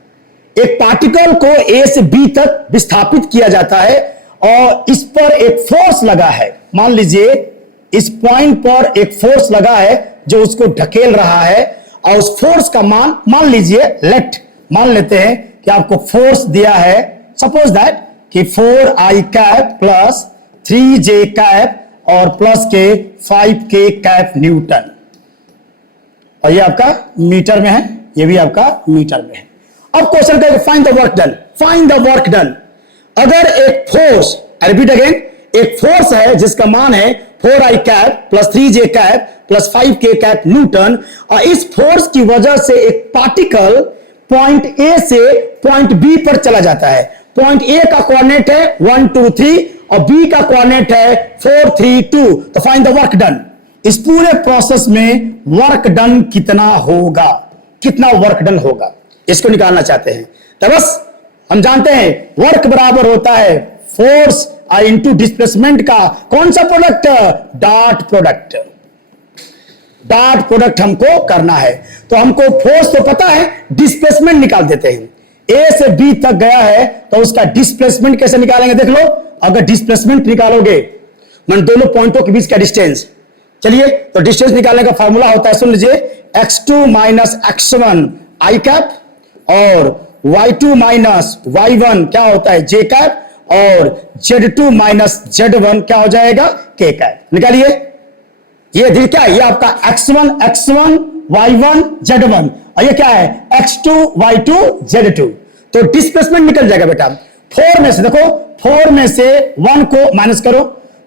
एक पार्टिकल को ए से बी तक विस्थापित किया जाता है, और इस पर एक फोर्स लगा है, मान लीजिए इस पॉइंट पर एक फोर्स लगा है जो उसको ढकेल रहा है, और उस फोर्स का मान मान लीजिए मान लेते हैं कि आपको फोर्स दिया है, सपोज दैट कि 4i cap plus 3j cap और प्लस के 5k कैप न्यूटन, और ये आपका मीटर में है, ये भी आपका मीटर में है। अब क्वेश्चन कहेगा find the work done, find the work done. अगर एक फोर्स, रिपीट अगेन, एक फोर्स है जिसका मान है 4i cap plus 3j cap plus 5k cap Newton, और इस फोर्स की वजह से एक पार्टिकल पॉइंट ए से पॉइंट बी पर चला जाता है। पॉइंट ए का कोऑर्डिनेट है 1 2 3 और बी का कोऑर्डिनेट है 4 3 2। तो फाइंड द वर्क डन। इस पूरे प्रोसेस में वर्क डन कितना होगा, कितना वर्क डन होगा, इसको निकालना चाहते हैं। तो बस हम जानते हैं वर्क बराबर होता है फोर्स इंटू डिस्प्लेसमेंट का कौन सा product, dot product. Dot product हमको करना है, तो हमको फोर्स तो पता है, डिस्प्लेसमेंट निकाल देते हैं। ए से बी तक गया है तो उसका डिस्प्लेसमेंट कैसे निकालेंगे, देख लो। अगर डिस्प्लेसमेंट निकालोगे मान दोनों पॉइंटों के बीच का डिस्टेंस, चलिए तो डिस्टेंस निकालने का फॉर्मूला होता है, सुन लीजिए, x2 minus x1 i cap और y2 माइनस y1 क्या होता है j कैप और z2 माइनस z1 क्या हो जाएगा k कैप। निकालिए, ये देखिए क्या है, ये आपका x1 y1 z1 और ये क्या है x2 y2 z2। तो डिस्प्लेसमेंट निकल जाएगा बेटा। 4 में से देखो, 4 में से 1 को माइनस करो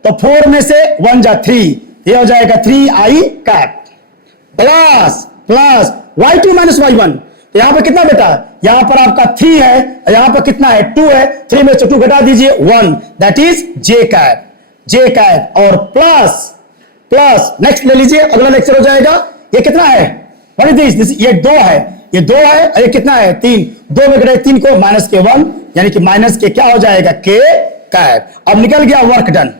तो 4 में से 1 जा 3, ये हो जाएगा 3i cap plus plus y2 minus y1। तो यहां पर कितना बेटा, यहां पर आपका 3 है, यहां पर कितना है 2 है, 3 में से 2 घटा दीजिए 1, दैट इज j कैप और प्लस प्लस नेक्स्ट ले लीजिए, अगला लेक्चर हो जाएगा। ये कितना है, व्हाट इज दिस, ये 2 है, ये 2 है और ये कितना है 3, 2 में घटाए 3 को माइनस के 1, यानी कि माइनस के क्या हो जाएगा k कैप। अब निकल गया वर्क डन।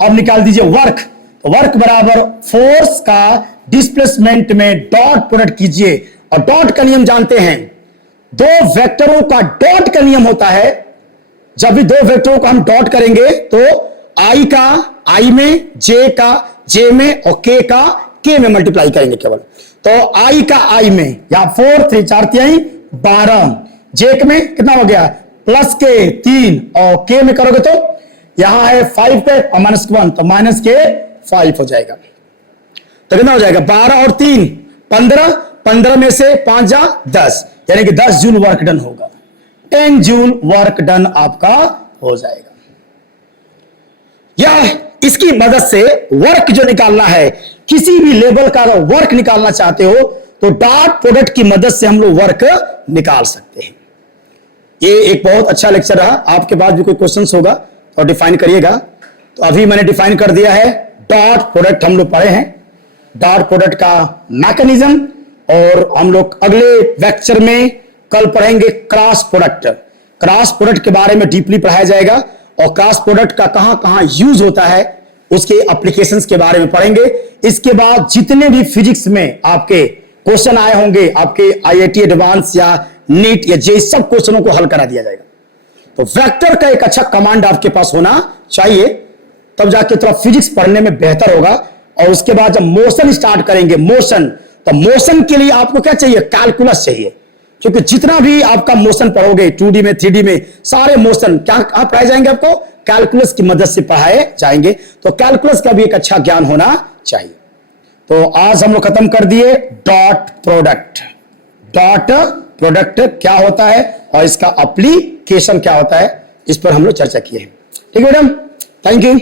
अब निकाल दीजिए वर्क, तो वर्क बराबर फोर्स का डिस्प्लेसमेंट में डॉट प्रोडक्ट कीजिए, और डॉट का नियम जानते हैं, दो वेक्टरों का डॉट का नियम होता है। जब भी दो वेक्टरों को हम डॉट करेंगे तो i का i में, j का j में और k का k में मल्टीप्लाई करेंगे केवल। तो i का i में या 4 3 4 3 12, j में कितना हो गया प्लस के 3 और k में करोगे तो यहां है 5 पे और माइनस 1, तो माइनस के 5 हो जाएगा। तो कितना हो जाएगा 12 और 3 15, 15 में से 5 जा 10, यानी कि 10 जूल वर्क डन होगा, 10 जूल वर्क डन आपका हो जाएगा। या इसकी मदद से वर्क जो निकालना है, किसी भी लेवल का अगर वर्क निकालना चाहते हो तो डॉट प्रोडक्ट की मदद से हम लोग वर्क निकाल सकते हैं। ये एक बहुत अच्छा लेक्चर रहा। आपके पास भी कोई क्वेश्चंस होगा तो डिफाइन करिएगा। तो अभी मैंने डिफाइन कर दिया है डॉट प्रोडक्ट, हम लोग पढ़े हैं डॉट प्रोडक्ट का मैकेनिज्म, और हम लोग अगले लेक्चर में कल पढ़ेंगे क्रॉस प्रोडक्ट। क्रॉस प्रोडक्ट के बारे में डीपली पढ़ाया जाएगा, और क्रॉस प्रोडक्ट का कहां कहां यूज होता है उसके एप्लीकेशंस के बारे में पढ़ेंगे। इसके बाद जितने भी फिजिक्स में आपके क्वेश्चन आए होंगे, आपके आईआईटी एडवांस या नीट या जे, सब क्वेश्चनों को हल करा दिया जाएगा। तो वेक्टर का एक अच्छा कमांड आपके पास होना चाहिए, तब जाके थोड़ा फिजिक्स पढ़ने में बेहतर होगा। और उसके बाद जब मोशन स्टार्ट करेंगे, मोशन, तो मोशन के लिए आपको क्या चाहिए, कैलकुलस चाहिए, क्योंकि जितना भी आपका मोशन पढ़ोगे 2D में 3D में, सारे मोशन क्या कहां पढ़ाए जाएंगे, आपको कैलकुलस की मदद से पढ़ाए जाएंगे। तो कैलकुलस का भी एक अच्छा ज्ञान होना चाहिए। तो आज हम लोग खत्म कर दिए डॉट प्रोडक्ट। डॉट प्रोडक्ट क्या होता है और इसका एप्लीकेशन क्या होता है, इस पर हम लोग चर्चा किए हैं। ठीक है मैडम, थैंक यू।